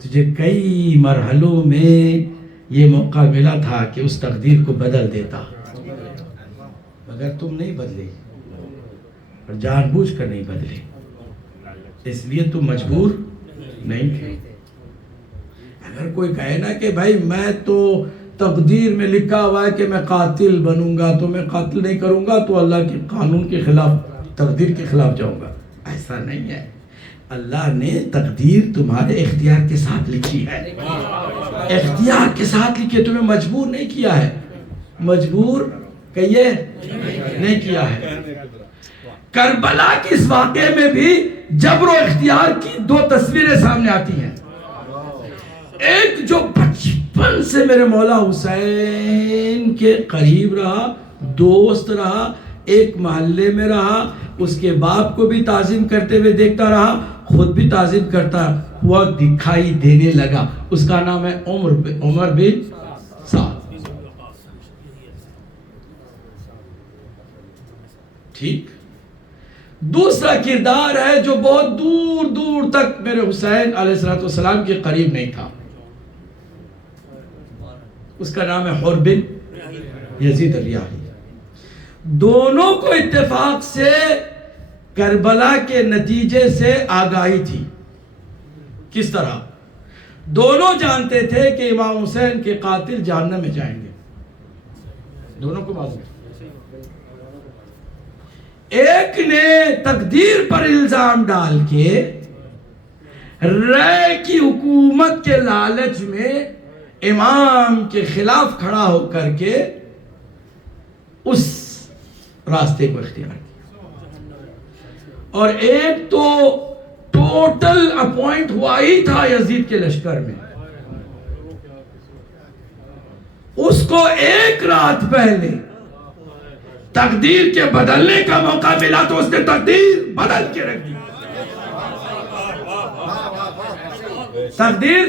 تجھے کئی مرحلوں میں یہ موقع ملا تھا کہ اس تقدیر کو بدل دیتا، مگر تم نہیں بدلے اور جان بوجھ کر نہیں بدلے، اس لیے تم مجبور نہیں تھے۔ اگر کوئی کہے نا کہ بھائی میں تو تقدیر میں لکھا ہوا ہے کہ میں قاتل بنوں گا تو میں قاتل نہیں کروں گا تو اللہ کے قانون کے خلاف، تقدیر کے خلاف جاؤں گا، ایسا نہیں ہے۔ اللہ نے تقدیر تمہارے اختیار کے ساتھ لکھی ہے، اختیار کے ساتھ لکھی ہے، تمہیں مجبور نہیں کیا ہے، مجبور کہیے نہیں کیا ہے۔ کربلا کے اس واقعے میں بھی جبر و اختیار کی دو تصویریں سامنے آتی ہیں۔ ایک جو بچپن سے میرے مولا حسین کے قریب رہا، دوست رہا، ایک محلے میں رہا، اس کے باپ کو بھی تعظیم کرتے ہوئے دیکھتا رہا، خود بھی تعظیم کرتا ہوا دکھائی دینے لگا، اس کا نام ہے عمر بن سعد۔ ٹھیک۔ دوسرا کردار ہے جو بہت دور دور تک میرے حسین علیہ السلام کے قریب نہیں تھا، اس کا نام ہے حر بن یزید الریاحی۔ دونوں کو اتفاق سے کربلا کے نتیجے سے آگاہی تھی۔ کس طرح؟ دونوں جانتے تھے کہ امام حسین کے قاتل جہنم میں جائیں گے، دونوں کو معلوم ہے۔ ایک نے تقدیر پر الزام ڈال کے رائے کی حکومت کے لالچ میں امام کے خلاف کھڑا ہو کر کے اس راستے کو اختیار کیا، اور ایک تو ٹوٹل اپوائنٹ ہوا ہی تھا یزید کے لشکر میں، اس کو ایک رات پہلے تقدیر کے بدلنے کا موقع ملا تو اس نے تقدیر بدل کے رکھ دی، تقدیر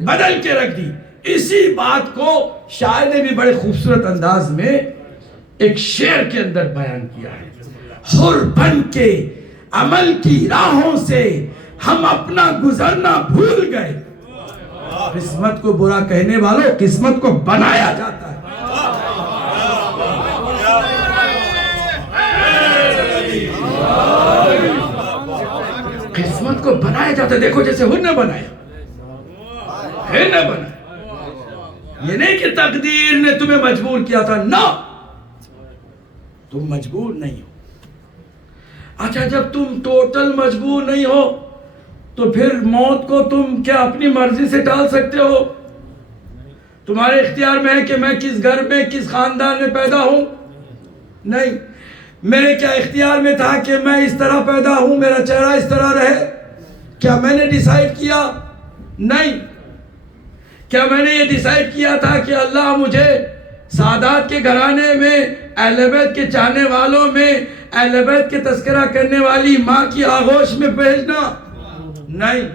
بدل کے رکھ دی۔ اسی بات کو شاعر نے بھی بڑے خوبصورت انداز میں ایک شعر کے اندر بیان کیا ہے۔ حر بن کے عمل کی راہوں سے ہم اپنا گزرنا بھول گئے، قسمت کو برا کہنے والوں قسمت کو بنایا جاتا ہے۔ قسمت کو بنایا جاتا ہے، دیکھو جیسے حر نے بنایا، ہے نہ بنا، یہ نہیں کہ تقدیر نے تمہیں مجبور کیا تھا، نہ، تم مجبور نہیں ہو۔ اچھا جب تم ٹوٹل مجبور نہیں ہو تو پھر موت کو تم کیا اپنی مرضی سے ٹال سکتے ہو؟ تمہارے اختیار میں ہے کہ میں کس گھر میں کس خاندان میں پیدا ہوں؟ نہیں۔ میرے کیا اختیار میں تھا کہ میں اس طرح پیدا ہوں، میرا چہرہ اس طرح رہے؟ کیا میں نے ڈیسائیڈ کیا؟ نہیں۔ کیا میں نے یہ ڈیسائیڈ کیا تھا کہ اللہ مجھے سادات کے گھرانے میں، اہل بیت کے چاہنے والوں میں، اہل بیت کے تذکرہ کرنے والی ماں کی آغوش میں بھیجنا؟ نہیں۔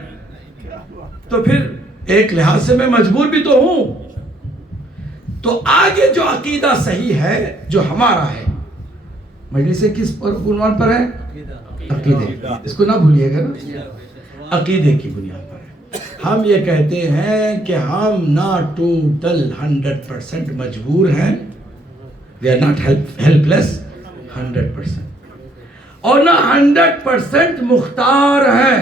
تو پھر ایک لحاظ سے میں مجبور بھی تو ہوں۔ تو آگے جو عقیدہ صحیح ہے جو ہمارا ہے، مجلس سے کس عنوان پر ہے؟ عقیدے، اس کو نہ بھولیے گا نا، عقیدے کی بنیاد پر ہے۔ ہم یہ کہتے ہیں کہ ہم نہ ٹوٹل 100% مجبور ہیں، we are not helpless 100%، اور نہ 100% مختار ہیں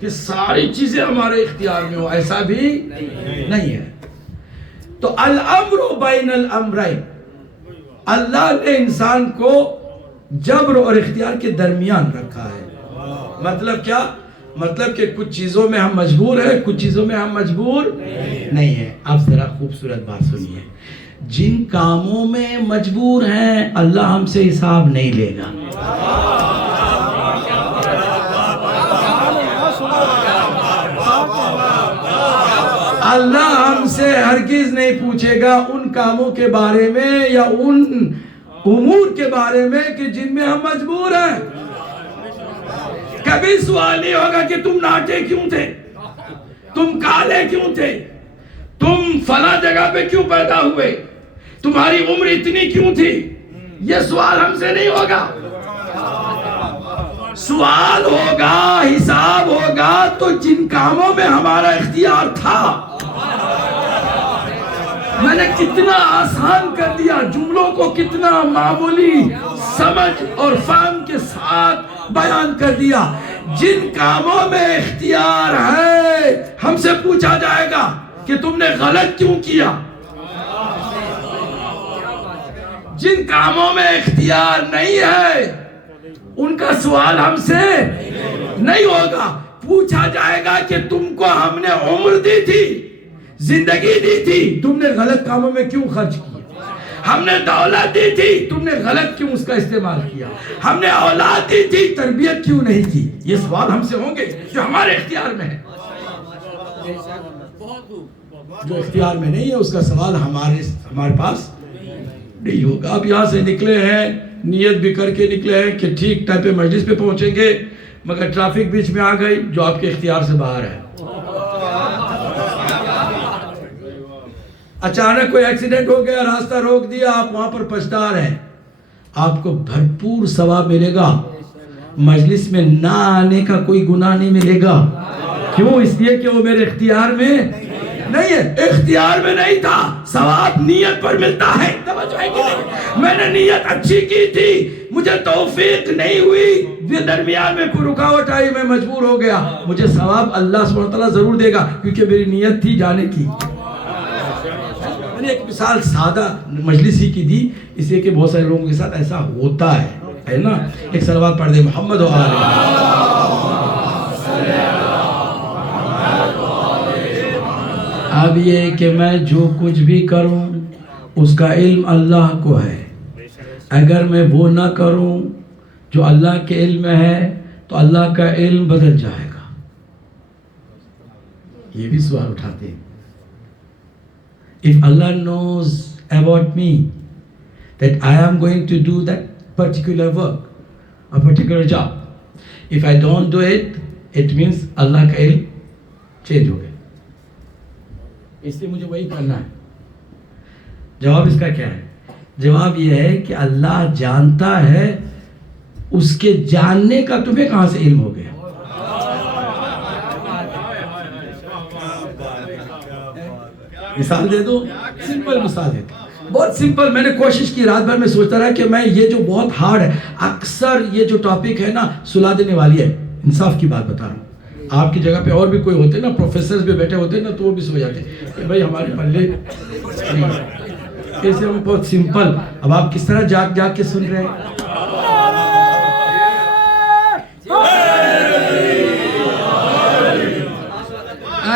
کہ ساری چیزیں ہمارے اختیار میں ہو، ایسا بھی نہیں ہے۔ تو الامر بین الامرین، اللہ نے انسان کو جبر اور اختیار کے درمیان رکھا ہے۔ مطلب کیا؟ مطلب کہ کچھ چیزوں میں ہم مجبور ہیں، کچھ چیزوں میں ہم مجبور نہیں ہیں۔ اب ذرا خوبصورت بات سنیے، جن کاموں میں مجبور ہیں اللہ ہم سے حساب نہیں لے گا۔ اللہ ہم سے ہرگز نہیں پوچھے گا ان کاموں کے بارے میں یا ان امور کے بارے میں کہ جن میں ہم مجبور ہیں۔ کبھی سوال نہیں ہوگا کہ تم ناٹے کیوں تھے، تم کالے کیوں تھے, تم فلاں جگہ پہ کیوں پیدا ہوئے, تمہاری عمر اتنی کیوں تھی. یہ سوال ہم سے نہیں ہوگا. سوال ہوگا, حساب ہوگا تو جن کاموں میں ہمارا اختیار تھا. میں نے کتنا آسان کر دیا, جملوں کو کتنا معمولی سمجھ اور فہم کے ساتھ بیان کر دیا. جن کاموں میں اختیار ہے ہم سے پوچھا جائے گا کہ تم نے غلط کیوں کیا. جن کاموں میں اختیار نہیں ہے ان کا سوال ہم سے نہیں ہوگا. پوچھا جائے گا کہ تم کو ہم نے عمر دی تھی, زندگی دی تھی, تم نے غلط کاموں میں کیوں خرچ کی. ہم نے دولت دی تھی, تم نے غلط کیوں اس کا استعمال کیا. ہم نے اولاد دی تھی, تربیت کیوں نہیں کی. یہ سوال ہم سے ہوں گے جو ہمارے اختیار میں ہے. جو اختیار میں نہیں ہے اس کا سوال ہمارے پاس نہیں ہوگا. آپ یہاں سے نکلے ہیں, نیت بھی کر کے نکلے ہیں کہ ٹھیک ٹائم پہ مجلس پہ پہنچیں گے, مگر ٹریفک بیچ میں آ گئی جو آپ کے اختیار سے باہر ہے. اچانک کوئی ایکسیڈنٹ ہو گیا, راستہ روک دیا, آپ وہاں پر پچھتا رہے, آپ کو بھرپور ثواب ملے گا. مجلس میں نہ آنے کا کوئی گناہ نہیں ملے گا. کیوں؟ اس لیے کہ وہ میرے اختیار میں نہیں ہے. اختیار میں نہیں تھا, ثواب نیت پر ملتا ہے. توجہ ہے کہ نہیں؟ میں نے نیت اچھی کی تھی, مجھے توفیق نہیں ہوئی, درمیان میں کوئی رکاوٹ آئی, میں مجبور ہو گیا, مجھے ثواب اللہ سبحانہ وتعالیٰ ضرور دے گا کیونکہ میری نیت تھی جانے کی. میں نے ایک مثال سادہ مجلس ہی کی دی, اس لیے کہ بہت سارے لوگوں کے ساتھ ایسا ہوتا ہے نا. ایک صلوات پڑھ دے محمد و آلہ. اب یہ کہ میں جو کچھ بھی کروں اس کا علم اللہ کو ہے. اگر میں وہ نہ کروں جو اللہ کے علم میں ہے تو اللہ کا علم بدل جائے گا. یہ بھی سوال اٹھاتے ہیں. If Allah knows about me that I am going to do that particular work, a particular job, if I don't do it, it means اللہ کا علم چینج ہو گیا, اس لیے مجھے وہی کرنا ہے. جواب اس کا کیا ہے؟ جواب یہ ہے کہ اللہ جانتا ہے, اس کے جاننے کا تمہیں کہاں سے علم ہو گیا. مثال دے دو, سمپل مثال ہے, بہت سمپل. میں نے کوشش کی, رات بھر میں سوچتا رہا کہ میں یہ جو بہت ہارڈ ہے, اکثر یہ جو ٹاپک ہے نا سلا دینے والی ہے. انصاف کی بات بتا رہا ہوں. آپ کی جگہ پہ اور بھی کوئی ہوتے نا, پروفیسرز بھی بیٹھے ہوتے نا, تو وہ بھی سو جاتے کہ بھائی ہمارے پلے. ایسے ہم بہت سمپل. اب آپ کس طرح جاگ جاگ کے سن رہے ہیں.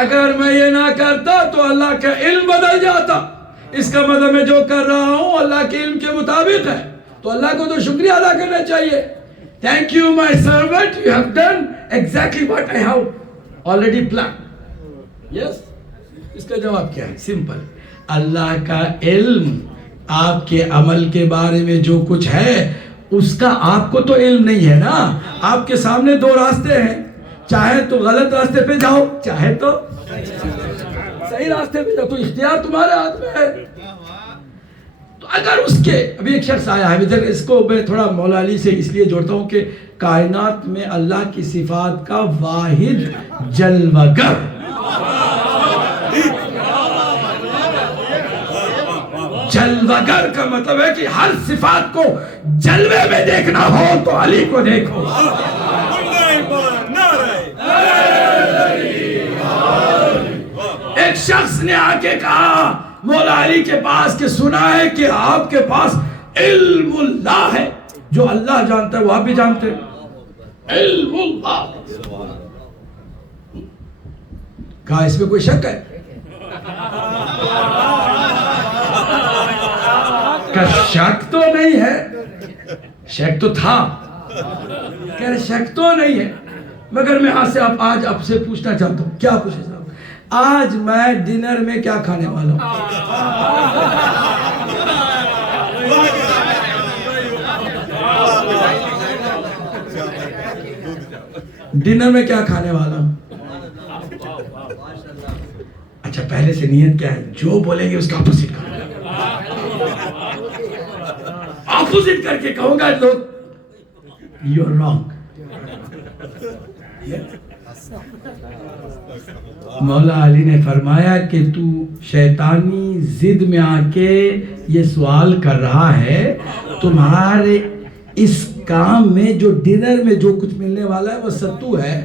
اگر میں یہ نہ کرتا تو اللہ کا علم بدل جاتا. اس کا مطلب میں جو کر رہا ہوں اللہ کے علم کے مطابق ہے, تو اللہ کو تو شکریہ ادا کرنا چاہیے. Thank you my servant, you have done exactly what I have already planned. Yes. اس کا جواب کیا ہے؟ سمپل. اللہ کا علم آپ کے عمل کے بارے میں جو کچھ ہے اس کا آپ کو تو علم نہیں ہے نا. آپ کے سامنے دو راستے ہیں, چاہے تو غلط راستے پہ جاؤ, چاہے تو صحیح راستے پہ جاؤ, تو اختیار تمہارے ہاتھ میں ہے. تو اگر اس کے, ابھی ایک شخص آیا ہے, اس کو میں تھوڑا مولا علی سے اس لیے جوڑتا ہوں کہ کائنات میں اللہ کی صفات کا واحد جلوگر, جلوگر کا مطلب ہے کہ ہر صفات کو جلوے میں دیکھنا ہو تو علی کو دیکھو. ایک شخص نے آ کے کہا مولا علی کے پاس کہ سنا ہے کہ آپ کے پاس علم اللہ ہے, جو اللہ جانتا ہے وہ آپ بھی جانتے ہیں. علم اللہ. کہا اس میں کوئی شک ہے؟ کہ شک تو نہیں ہے. شک تو تھا, کہہ رہے شک تو نہیں ہے, مگر میں آج سے آج آپ سے پوچھنا چاہتا ہوں. کیا پوچھے صاحب؟ آج میں ڈنر میں کیا کھانے والا ہوں؟ ڈنر میں کیا کھانے والا ہوں؟ سے نیت کیا ہے؟ جو بولیں گے اس کا اپوزٹ کروں گا، اپوزٹ کر کے کہوں گا لوگ یو آر رانگ. مولا علی نے فرمایا کہ تو شیطانی ضد میں آ کے یہ سوال کر رہا ہے، تمہارے اس کام میں جو ڈنر میں جو کچھ ملنے والا ہے وہ ستو ہے،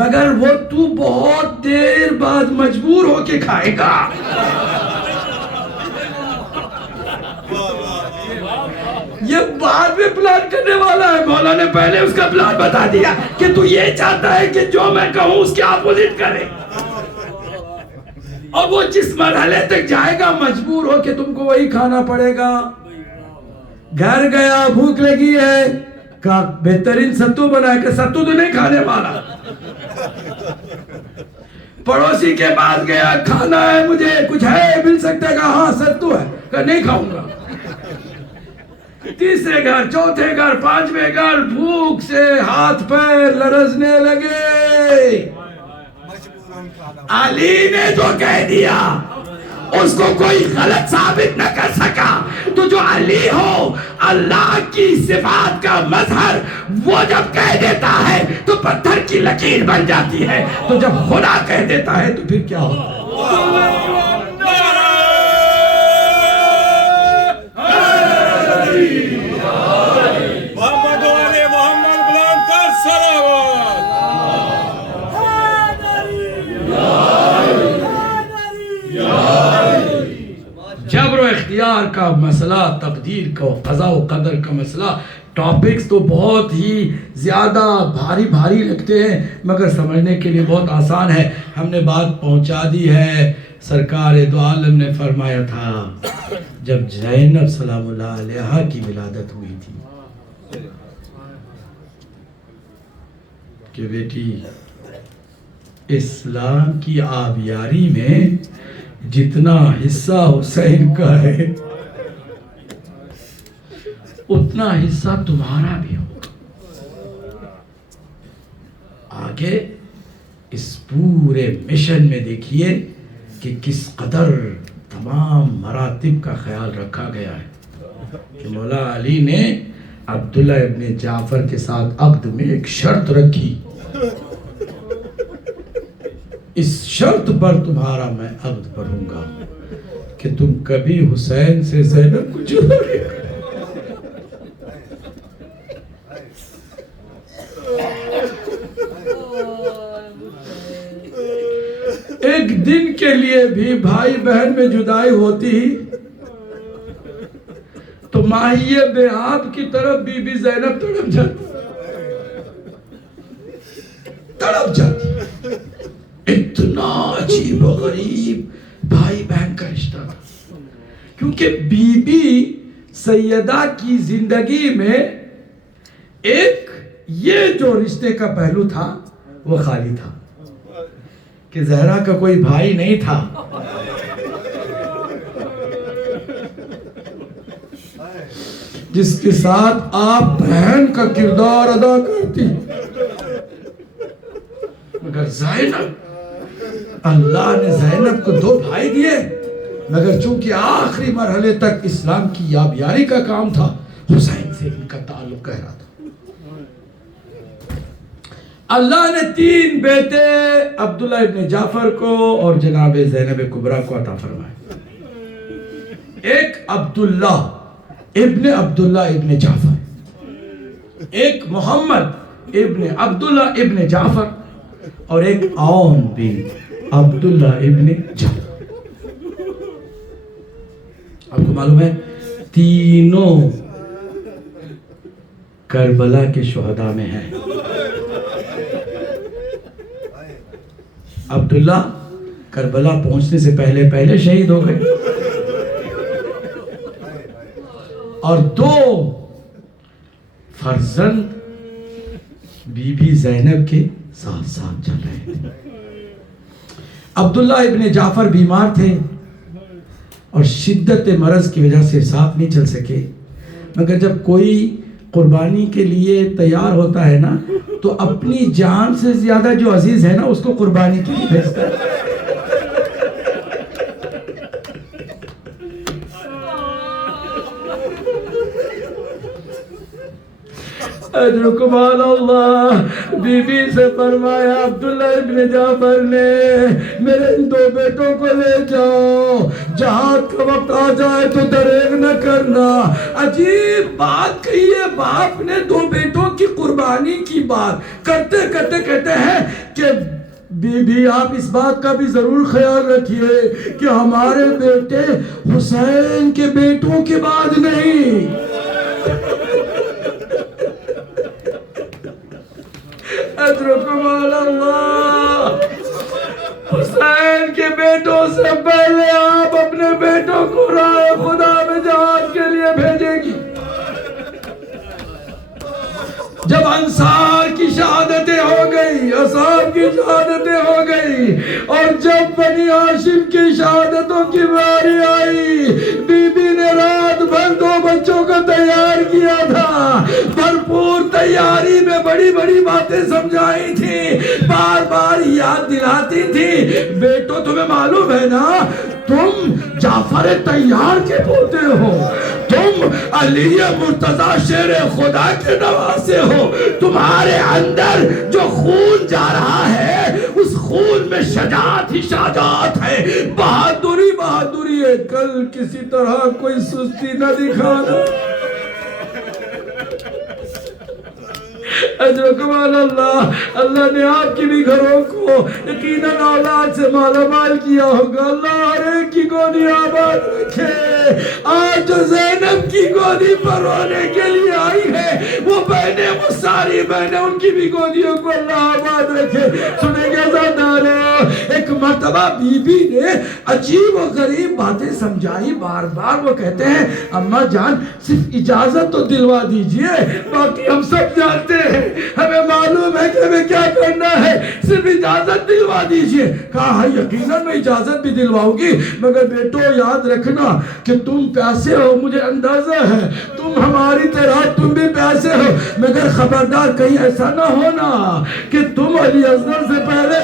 مگر وہ تو بہت دیر بعد مجبور ہو کے کھائے گا. یہ بعد میں پلان کرنے والا ہے. مولا نے پہلے اس کا پلان بتا دیا کہ تو یہ چاہتا ہے کہ جو میں کہوں اس کے اپوزٹ کرے، اور وہ جس مرحلے تک جائے گا مجبور ہو کہ تم کو وہی کھانا پڑے گا. گھر گیا، بھوک لگی ہے، کہا بہترین ستو بنا کہ ستو تو نہیں کھانے والا. پڑوسی کے پاس گیا، کھانا ہے مجھے، کچھ ہے مل سکتا ہے؟ کہا ہاں ستو ہے. کہا نہیں کھاؤں گا. تیسرے گھر، چوتھے گھر، پانچویں گھر، بھوک سے ہاتھ پیر لرزنے لگے. علی نے جو کہہ دیا اس کو کوئی غلط ثابت نہ کر سکا. تو جو علی ہو، اللہ کی صفات کا مظہر، وہ جب کہہ دیتا ہے تو پتھر کی لکیر بن جاتی ہے. تو جب خدا کہہ دیتا ہے تو پھر کیا ہوتا ہے؟ محمد والے محمد بلند تر صلوات. جبر و اختیار کا مسئلہ، تقدیر کا، قضاء و قدر کا مسئلہ، ٹاپکس تو بہت ہی زیادہ بھاری لگتے ہیں مگر سمجھنے کے لیے بہت آسان ہے. ہم نے بات پہنچا دی ہے. سرکار دو عالم نے فرمایا تھا جب زینب سلام اللہ علیہا کی ولادت ہوئی تھی کہ بیٹی اسلام کی آبیاری میں جتنا حصہ حسین کا ہے اتنا حصہ تمہارا بھی ہوگا. آگے اس پورے مشن میں دیکھیے کہ کس قدر تمام مراتب کا خیال رکھا گیا ہے کہ مولا علی نے عبداللہ ابن جعفر کے ساتھ عقد میں ایک شرط رکھی، اس شرط پر تمہارا میں عقد پڑھوں گا کہ تم کبھی حسین سے زینب کو جدا نہیں کرو. ایک دن کے لیے بھی بھائی بہن میں جدائی ہوتی تو ماہیے بے آب کی طرف بی بی زینب تڑپ جاتی. اتنا عجیب و غریب بھائی بہن کا رشتہ تھا کیونکہ بی بی سیدہ کی زندگی میں ایک یہ جو رشتے کا پہلو تھا وہ خالی تھا کہ زہرا کا کوئی بھائی نہیں تھا. جس کے ساتھ آپ بہن کا کردار ادا کرتی، مگر زینب، اللہ نے زینب کو 2 بھائی دیے مگر چونکہ آخری مرحلے تک اسلام کی یابیاری کا کام تھا، حسین سے ان کا تعلق گہرا تھا. اللہ نے 3 بیٹے عبداللہ ابن جعفر کو اور جناب زینب کبریٰ کو عطا فرمائے. ایک عبداللہ ابن جعفر، ایک محمد ابن عبداللہ ابن جعفر اور ایک عون بن عبداللہ ابن جعفر. آپ کو معلوم ہے تینوں کربلا کے شہداء میں ہیں. عبداللہ کربلا پہنچنے سے پہلے شہید ہو گئے اور 2 فرزند بی بی زینب کے ساتھ چل رہے تھے. عبداللہ ابن جعفر بیمار تھے اور شدت مرض کی وجہ سے ساتھ نہیں چل سکے، مگر جب کوئی قربانی کے لیے تیار ہوتا ہے نا تو اپنی جان سے زیادہ جو عزیز ہے نا اس کو قربانی کے لیے بھیجتا ہے. اجرکم علی اللہ. بی بی سے فرمایا عبداللہ ابن جعفر نے میرے ان دو بیٹوں کو لے جاؤ, جہاد کا وقت آ جائے تو دریغ نہ کرنا. عجیب بات کہی ہے باپ نے دو بیٹوں کی قربانی کی بات کرتے کرتے کہتے ہیں کہ بی بی آپ اس بات کا بھی ضرور خیال رکھیے کہ ہمارے بیٹے حسین کے بیٹوں کے بعد نہیں. اترکم علی اللہ. حسین کے بیٹوں سے پہلے آپ اپنے بیٹوں کو راہ خدا میں جہاد کے لیے بھیجیں گی. جب انصار کی شہادتیں ہو گئی, اصحاب کی شہادتیں ہو گئی, اور جب بنی ہاشم کی شہادتوں کی باری آئی, بی بی نے رات بھر دو بچوں کو تیار کیا تھا, بھرپور تیاری میں بڑی بڑی باتیں سمجھائی تھی, بار بار یاد دلاتی تھی. بیٹو تمہیں معلوم ہے نا تم جعفر طیار کے پوتے ہو, تم علی مرتضی شیر خدا کے نواسے ہو, تمہارے اندر جو خون جا رہا ہے اس خون میں شجاعت ہی شجاعت ہے, بہادری بہادری ہے. کل کسی طرح کوئی سستی نہ دکھانا. اجرکم علی اللہ. اللہ نے آپ کی بھی گھروں کو یقیناً اولاد سے مالا مال کیا ہوگا. اللہ ہر ایک کی گودی آباد رکھے. آج جو زینب کی گودی پر رونے کے لیے آئی ہے وہ بہنیں, وہ ساری بہنیں, ان کی بھی گودیوں کو اللہ آباد رکھے. سنیں گے زادارو, ایک مرتبہ بی بی نے عجیب و غریب باتیں سمجھائی. بار بار وہ کہتے ہیں اماں جان صرف اجازت تو دلوا دیجئے, باقی ہم سب جانتے ہیں, ہمیں معلوم ہے کہ ہمیں کیا کرنا ہے, صرف اجازت دلوا دیجئے. کہا یقیناً میں اجازت بھی دلواؤں گی, مگر بیٹو یاد رکھنا کہ تم پیاسے ہو, مجھے اندازہ ہے تم ہماری طرح تم بھی پیاسے ہو, مگر خبردار کہیں ایسا نہ ہونا کہ تم علی اصغر سے پہلے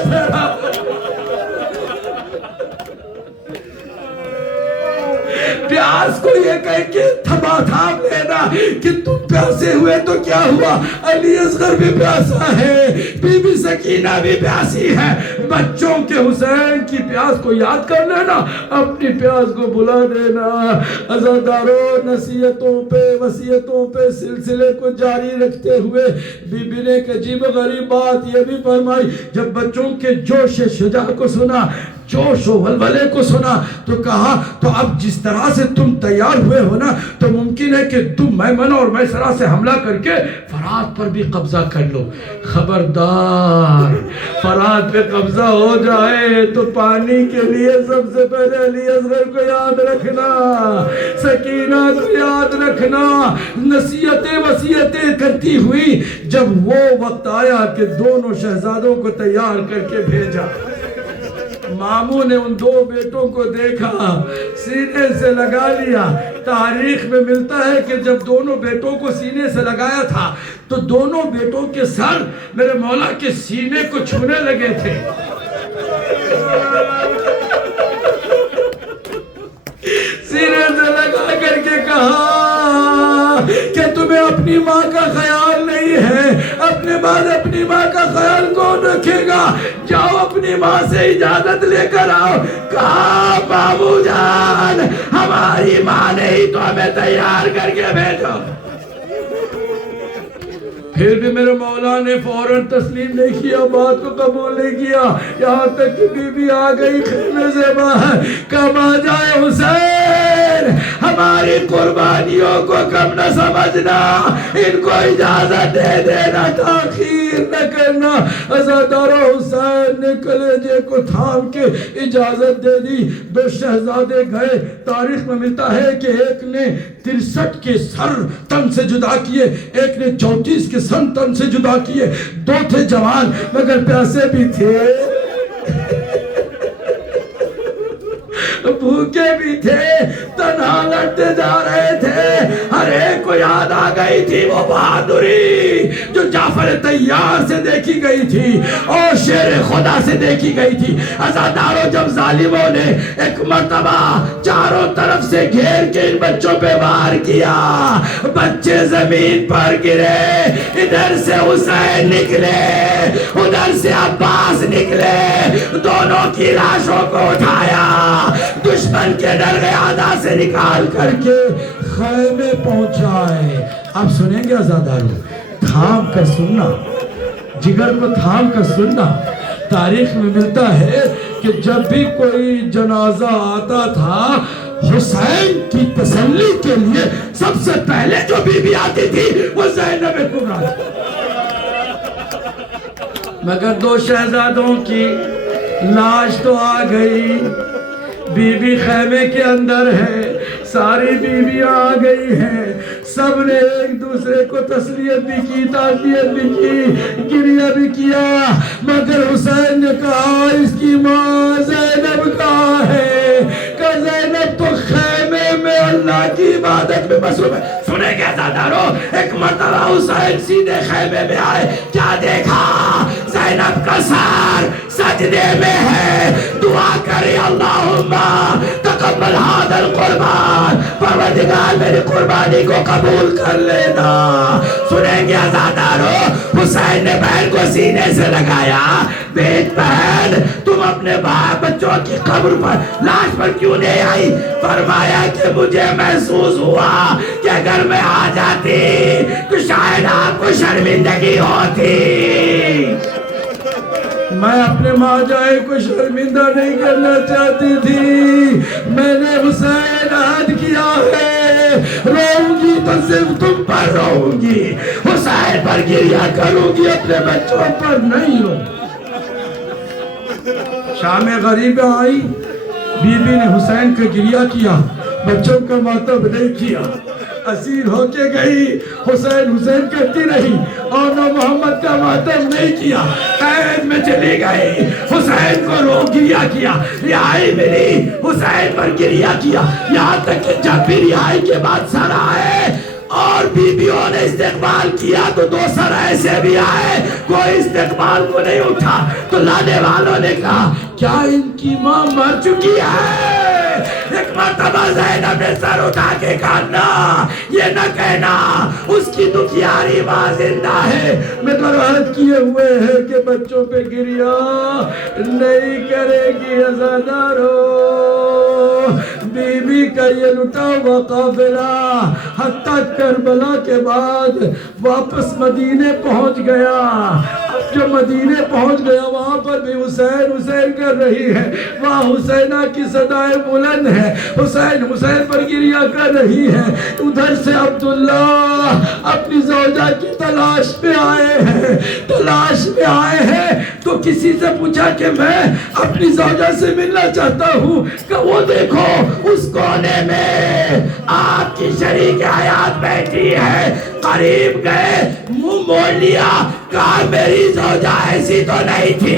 پیاس کو یہ کہہ کے تھما تھام لینا کہ تم پیاسے ہوئے تو کیا ہوا, علی اصغر بھی پیاسا ہے, بی بی سکینہ بھی پیاسی ہے. بچوں کے حسین کی پیاس کو یاد کر لینا, اپنی پیاس کو بلا دینا. عزادارو, نصیحتوں پہ وصیتوں پہ سلسلے کو جاری رکھتے ہوئے بی بی نے ایک عجیب غریب بات یہ بھی فرمائی. جب بچوں کے جوش شجاع کو سنا, جوش و ولولے کو سنا, تو کہا تو اب جس طرح سے تم تیار ہوئے ہو نا تو ممکن ہے کہ تم میمنہ اور میسرہ سے حملہ کر کے فرات پر بھی قبضہ کر لو. خبردار, فرات پہ قبضہ ہو جائے تو پانی کے لیے سب سے پہلے علی اصغر کو یاد رکھنا, سکینہ کو یاد رکھنا. نصیحتیں وصیتیں کرتی ہوئی جب وہ وقت آیا کہ دونوں شہزادوں کو تیار کر کے بھیجا, ماموں نے ان دو بیٹوں کو دیکھا, سینے سے لگا لیا. تاریخ میں ملتا ہے کہ جب دونوں بیٹوں کو سینے سے لگایا تھا تو دونوں بیٹوں کے سر میرے مولا کے سینے کو چھونے لگے تھے. سینے سے لگا کر کے کہا کہ تمہیں اپنی ماں کا خیال نہیں ہے, اپنے بعد اپنی ماں کا خیال کون رکھے گا, جاؤ اپنی ماں سے اجازت لے کر آؤ. کہا بابو جان ہماری ماں نے ہی تو ہمیں تیار کر کے بھیجو. پھر بھی میرے مولا نے فوراً تسلیم نہیں کیا, بات کو قبول نہیں کیا, یہاں تک کہ بی بی آ گئی خیمے سے باہر. کب آ جائے حسین, ہماری قربانیوں کو کم نہ سمجھنا, ان کو اجازت دے دینا, تاخیر نہ کرنا. عزادارو, حسین نے کلیجے کو تھام کے اجازت دے دی. دو شہزادے گئے. تاریخ میں ملتا ہے کہ ایک نے 63 کے سر تن سے جدا کیے, ایک نے 34 کے سر تن سے جدا کیے. دو تھے جوان مگر پیاسے بھی تھے. بھوکے بھی تھے، تنہا لڑتے جا رہے تھے، ہر ایک کو یاد آ گئی تھی وہ بہادری جو جعفر طیار سے دیکھی گئی تھی اور شیر خدا سے دیکھی گئی تھی۔ عزاداروں، جب ظالموں نے ایک مرتبہ چاروں طرف سے گھیر کے ان بچوں پہ وار کیا، بچے زمین پر گرے، ادھر سے حسین نکلے، ادھر سے عباس نکلے، دونوں کی لاشوں کو اٹھایا، دشمن کے درگاہ سے نکال کر کے خیمے پہنچائے۔ اب سنیں گے عزاداروں، تھام کر سننا، جگر کو تھام کر سننا۔ تاریخ میں ملتا ہے کہ جب بھی کوئی جنازہ آتا تھا، حسین کی تسلی کے لیے سب سے پہلے جو بی بی آتی تھی وہ زینب کبریٰ تھی۔ مگر دو شہزادوں کی لاش تو آ گئی، بی بی خیمے کے اندر ہے، ساری بیویاں آ گئی ہیں، سب نے ایک دوسرے کو تسلیت بھی کی، تعزیت بھی کی، گریہ بھی کیا، مگر حسین نے کہا اس کی ماں زینب کہاں ہے؟ کہ زینب تو خیمے میں اللہ کی عبادت میں مصروف ہے۔ سنیں گے عزاداروں، ایک مرتبہ حسین سیدھے خیمے میں آئے، کیا دیکھا؟ زینب کا سر سجدے میں ہے، دعا کرے اللہم تقبل هذا القربان، پروردگار میری قربانی کو قبول کر لینا۔ سنیں گے عزاداروں، حسین نے بہن کو سینے سے لگایا، بیٹ بہن تم اپنے باپ بچوں کی قبر پر لاش پر کیوں نہیں آئی؟ فرمایا کہ مجھے محسوس ہوا کہ اگر میں آ جاتی تو شاید آپ کو شرمندگی ہوتی۔ میں اپنے ماں جائے کو شرمندہ نہیں کرنا چاہتی تھی، میں نے حسین عہد کیا ہے، روؤں گی تو صرف تم پر روؤں گی، حسین پر گریہ کروں گی، اپنے بچوں پر نہیں ہوں۔ شام غریب آئی، بی بی نے حسین کا گریہ کیا، بچوں کا ماتم نہیں کیا، اسیر ہو کے گئی، حسین حسین کرتی رہی، اور نہ محمد کا ماتم نہیں کیا، قید میں چلی گئی، حسین کو رو گریہ کیا، رہائی ملی، حسین پر گریہ کیا، یہاں تک کہ جب بھی رہائی کے بعد سر آئے اور بیویوں نے استقبال کیا تو دو سر ایسے بھی آئے، کوئی استقبال کو نہیں اٹھا، تو لانے والوں نے کہا کیا ان کی ماں مر چکی ہے؟ ایک مرتبہ زینب نے سر اٹھا کے کہا نا، یہ نہ کہنا اس کی دکھیاری ماں زندہ ہے، میں تو عہد کیے ہوئے ہے کہ بچوں پہ گریہ نہیں کرے گی۔ عزادارو، بی بی کا یہ لٹا ہوا قافلہ حتیٰ کربلا کے بعد واپس مدینے پہنچ گیا۔ جو مدینے پہنچ گیا وہاں پر بھی حسین حسین کر رہی ہے، وہاں حسینہ کی صدائے بلند ہے، حسین حسین پر گریہ کر رہی ہے۔ ادھر سے عبداللہ اپنی زوجہ کی تلاش میں آئے ہیں، تلاش میں آئے ہیں تو کسی سے پوچھا کہ میں اپنی زوجہ سے ملنا چاہتا ہوں، کہ وہ دیکھو اس کونے میں آپ کی شریک حیات بیٹھی ہے۔ قریب گئے، منہ موڑ لیا، کہا میری زوجہ ایسی تو نہیں تھی،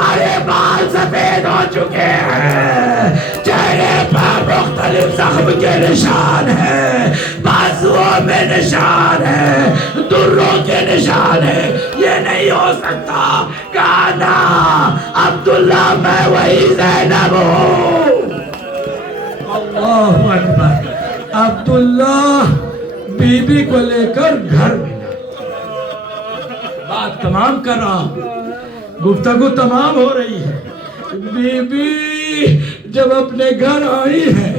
ارے بال سفید ہو چکے ہیں، چہرے پر مختلف زخم کے نشان ہیں، بازوؤں میں نشان ہے، دروں کے نشان ہے، یہ نہیں ہو سکتا۔ کہا نا عبداللہ میں وہی زینب ہوں۔ اللہ اکبر۔ عبداللہ بی بی کو لے کر گھر ملا، بات تمام کر رہا ہوں، گفتگو تمام ہو رہی ہے۔ بی بی جب اپنے گھر آئی ہے،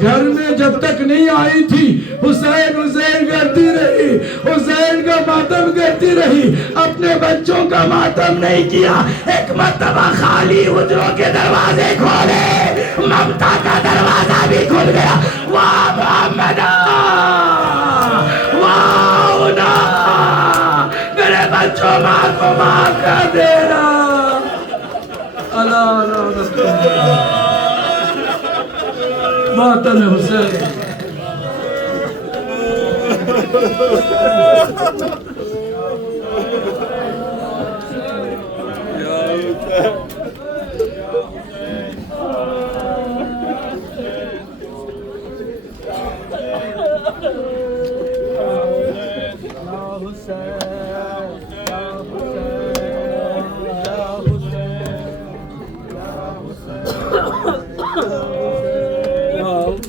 گھر میں جب تک نہیں آئی تھی حسین حسین کرتی رہی، حسین کا ماتم کرتی رہی، اپنے بچوں کا ماتم نہیں کیا۔ ایک مرتبہ خالی حجروں کے دروازے کھولے، ممتا کا دروازہ بھی کھل گیا، واہ محمد واہ، میرے بچوں ماں کو معاف کر دینا۔ ماتم حسین۔ اے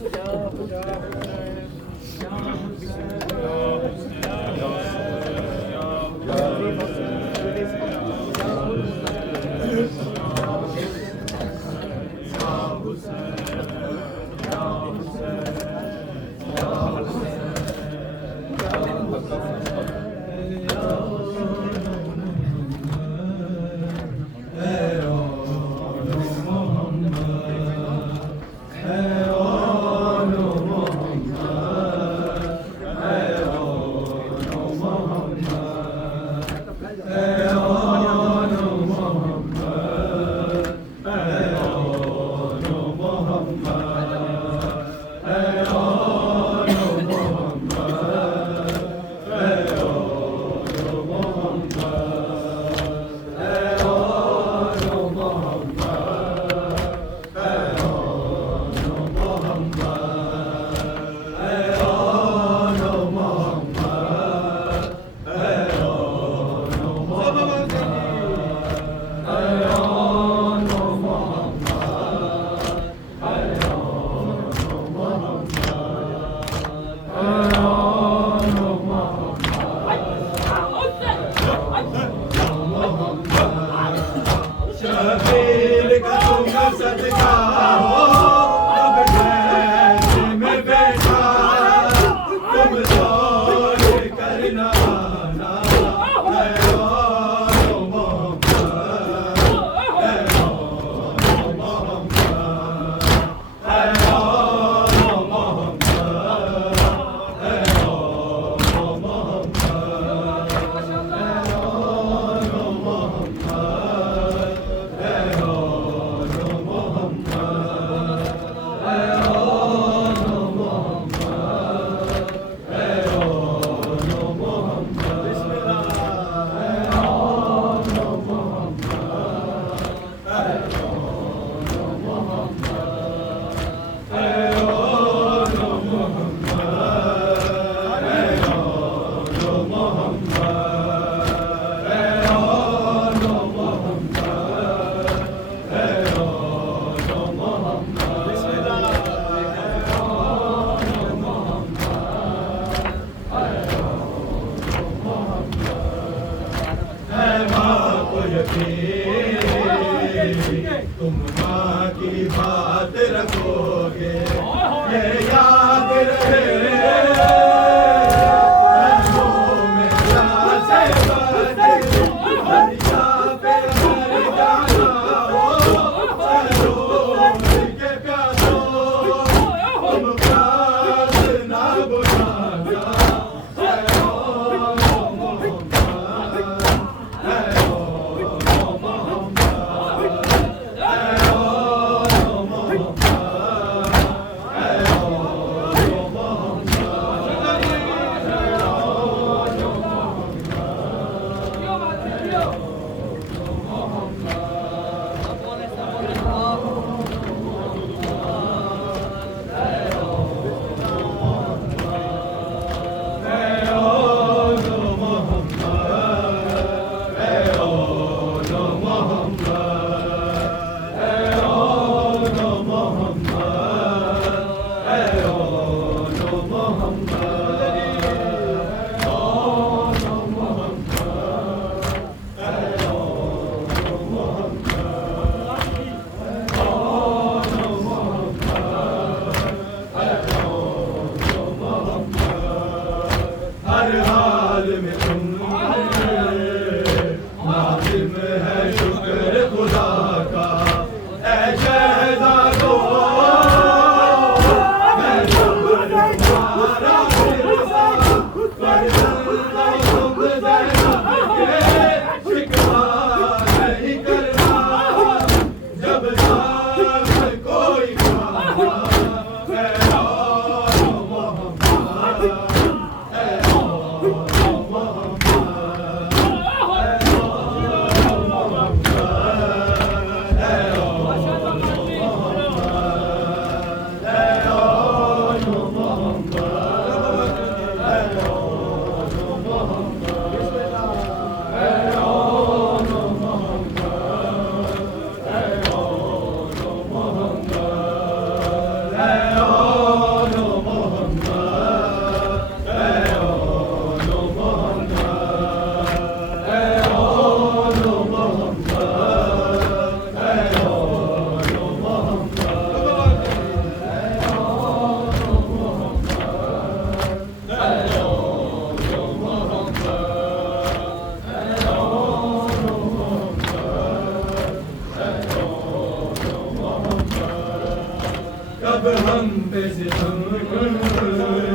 کب ہم پہ ستم کرنے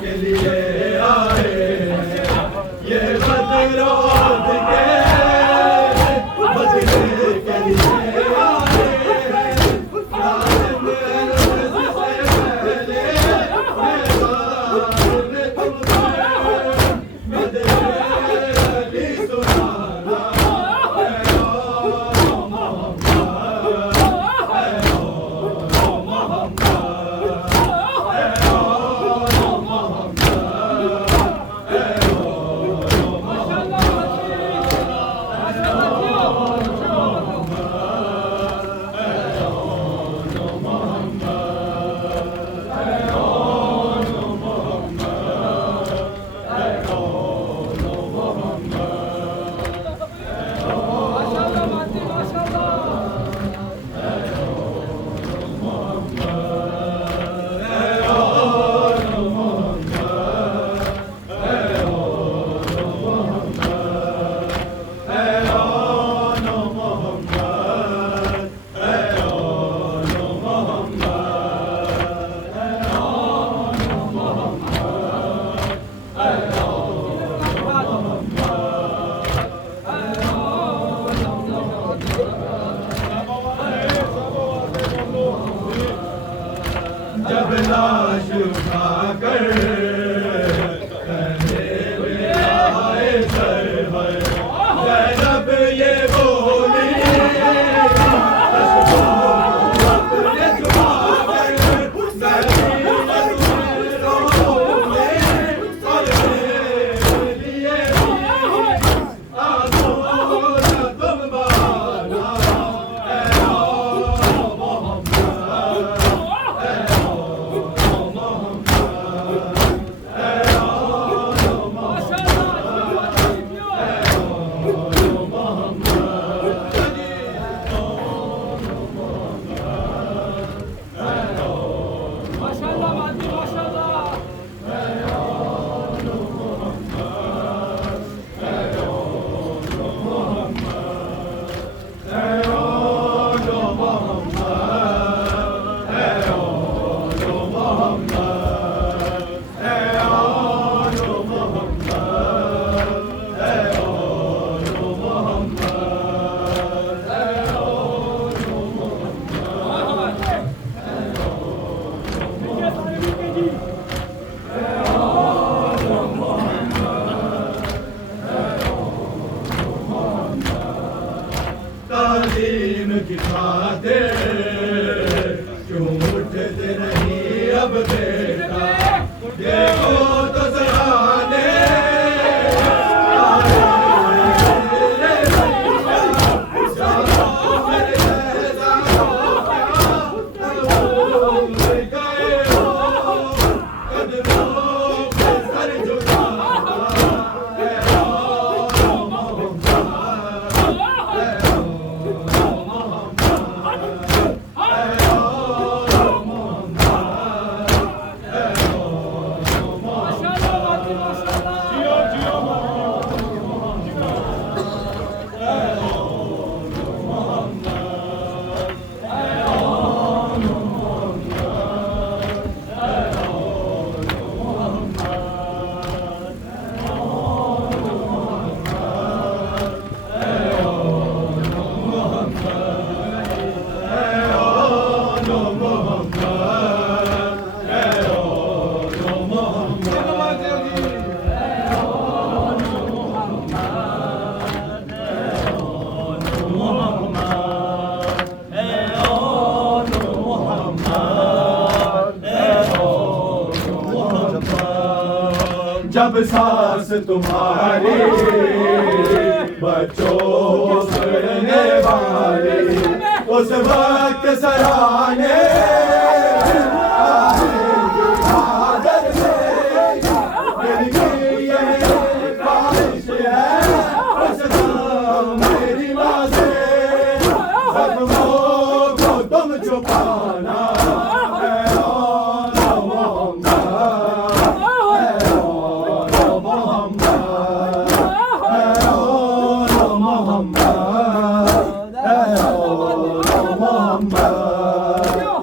کے لیے آئے یہ بدروت کے بدلے کے لیے آئے جب لاش اٹھا کر کہنے میں آئے سرور زینب یہ بولی اپنے چھپا کر تعظیم کی خاطر کیوں اٹھتے نہیں اب بیٹا دیکھو تو سرانے جب سانس تمہاری بچوں کرنے والی اس وقت سرانے میری ماں سے زخموں کو تم چھپانا محمد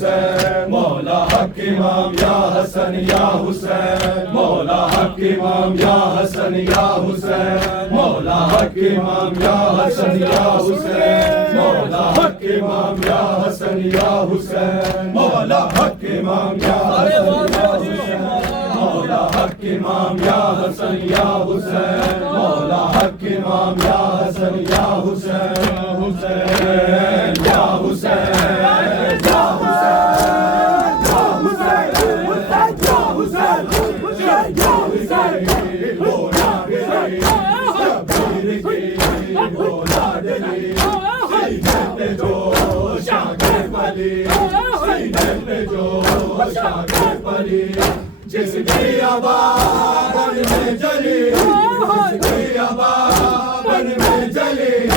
حسین مولا حق امام یا حسن یا حسین مولا حق امام یا حسن یا حسین مولا حق امام یا حسن یا حسین مولا حق امام یا حسن یا حسین مولا حق امام یا حسن مولا حق امام یا حسن یا حسین مولا حق امام یا حسن یا حسین حسین یا حسین یا جس کی آباد میں جلی جس کی آباد میں جلی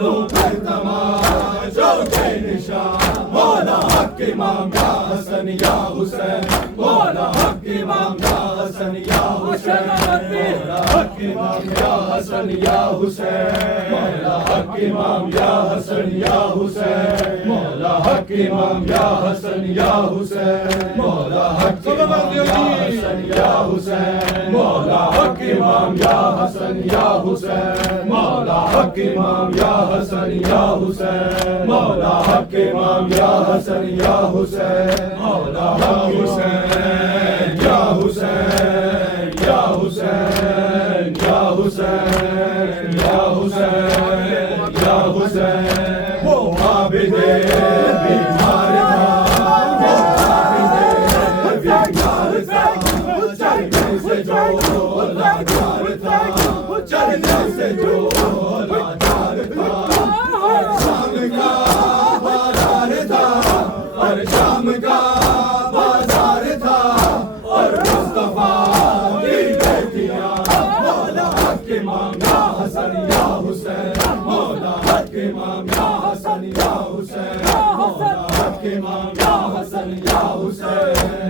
وہ پر تماشوں کے نشان مولا حق امام یا حسن یا حسین مولا حق امام یا حسن یا حسین مولا حق امام یا حسن یا حسین مولا حق امام یا حسن یا حسین مولا حق امام یا حسن یا حسین مولا حق امام یا حسن یا حسین مولا حق امام یا حسن یا حسین مولا حق امام یا حسن یا حسین مولا حق امام یا حسن یا حسین مولا حق حسین یا حسین یا حسین یا حسین یا حسین یا حسین وہ عابد بیمار تھا وہ عابد بیمار تھا چلنے سے جو لاچار تھا چلنے سے جو لاچار تھا شام کا بازار تھا اور شام کا بازار تھا اور مصطفیٰ کی بیٹیاں مولا حق امام یا حسن یا حسین مولا حق امام یا حسن یا حسین مولا حق امام یا حسن یا حسین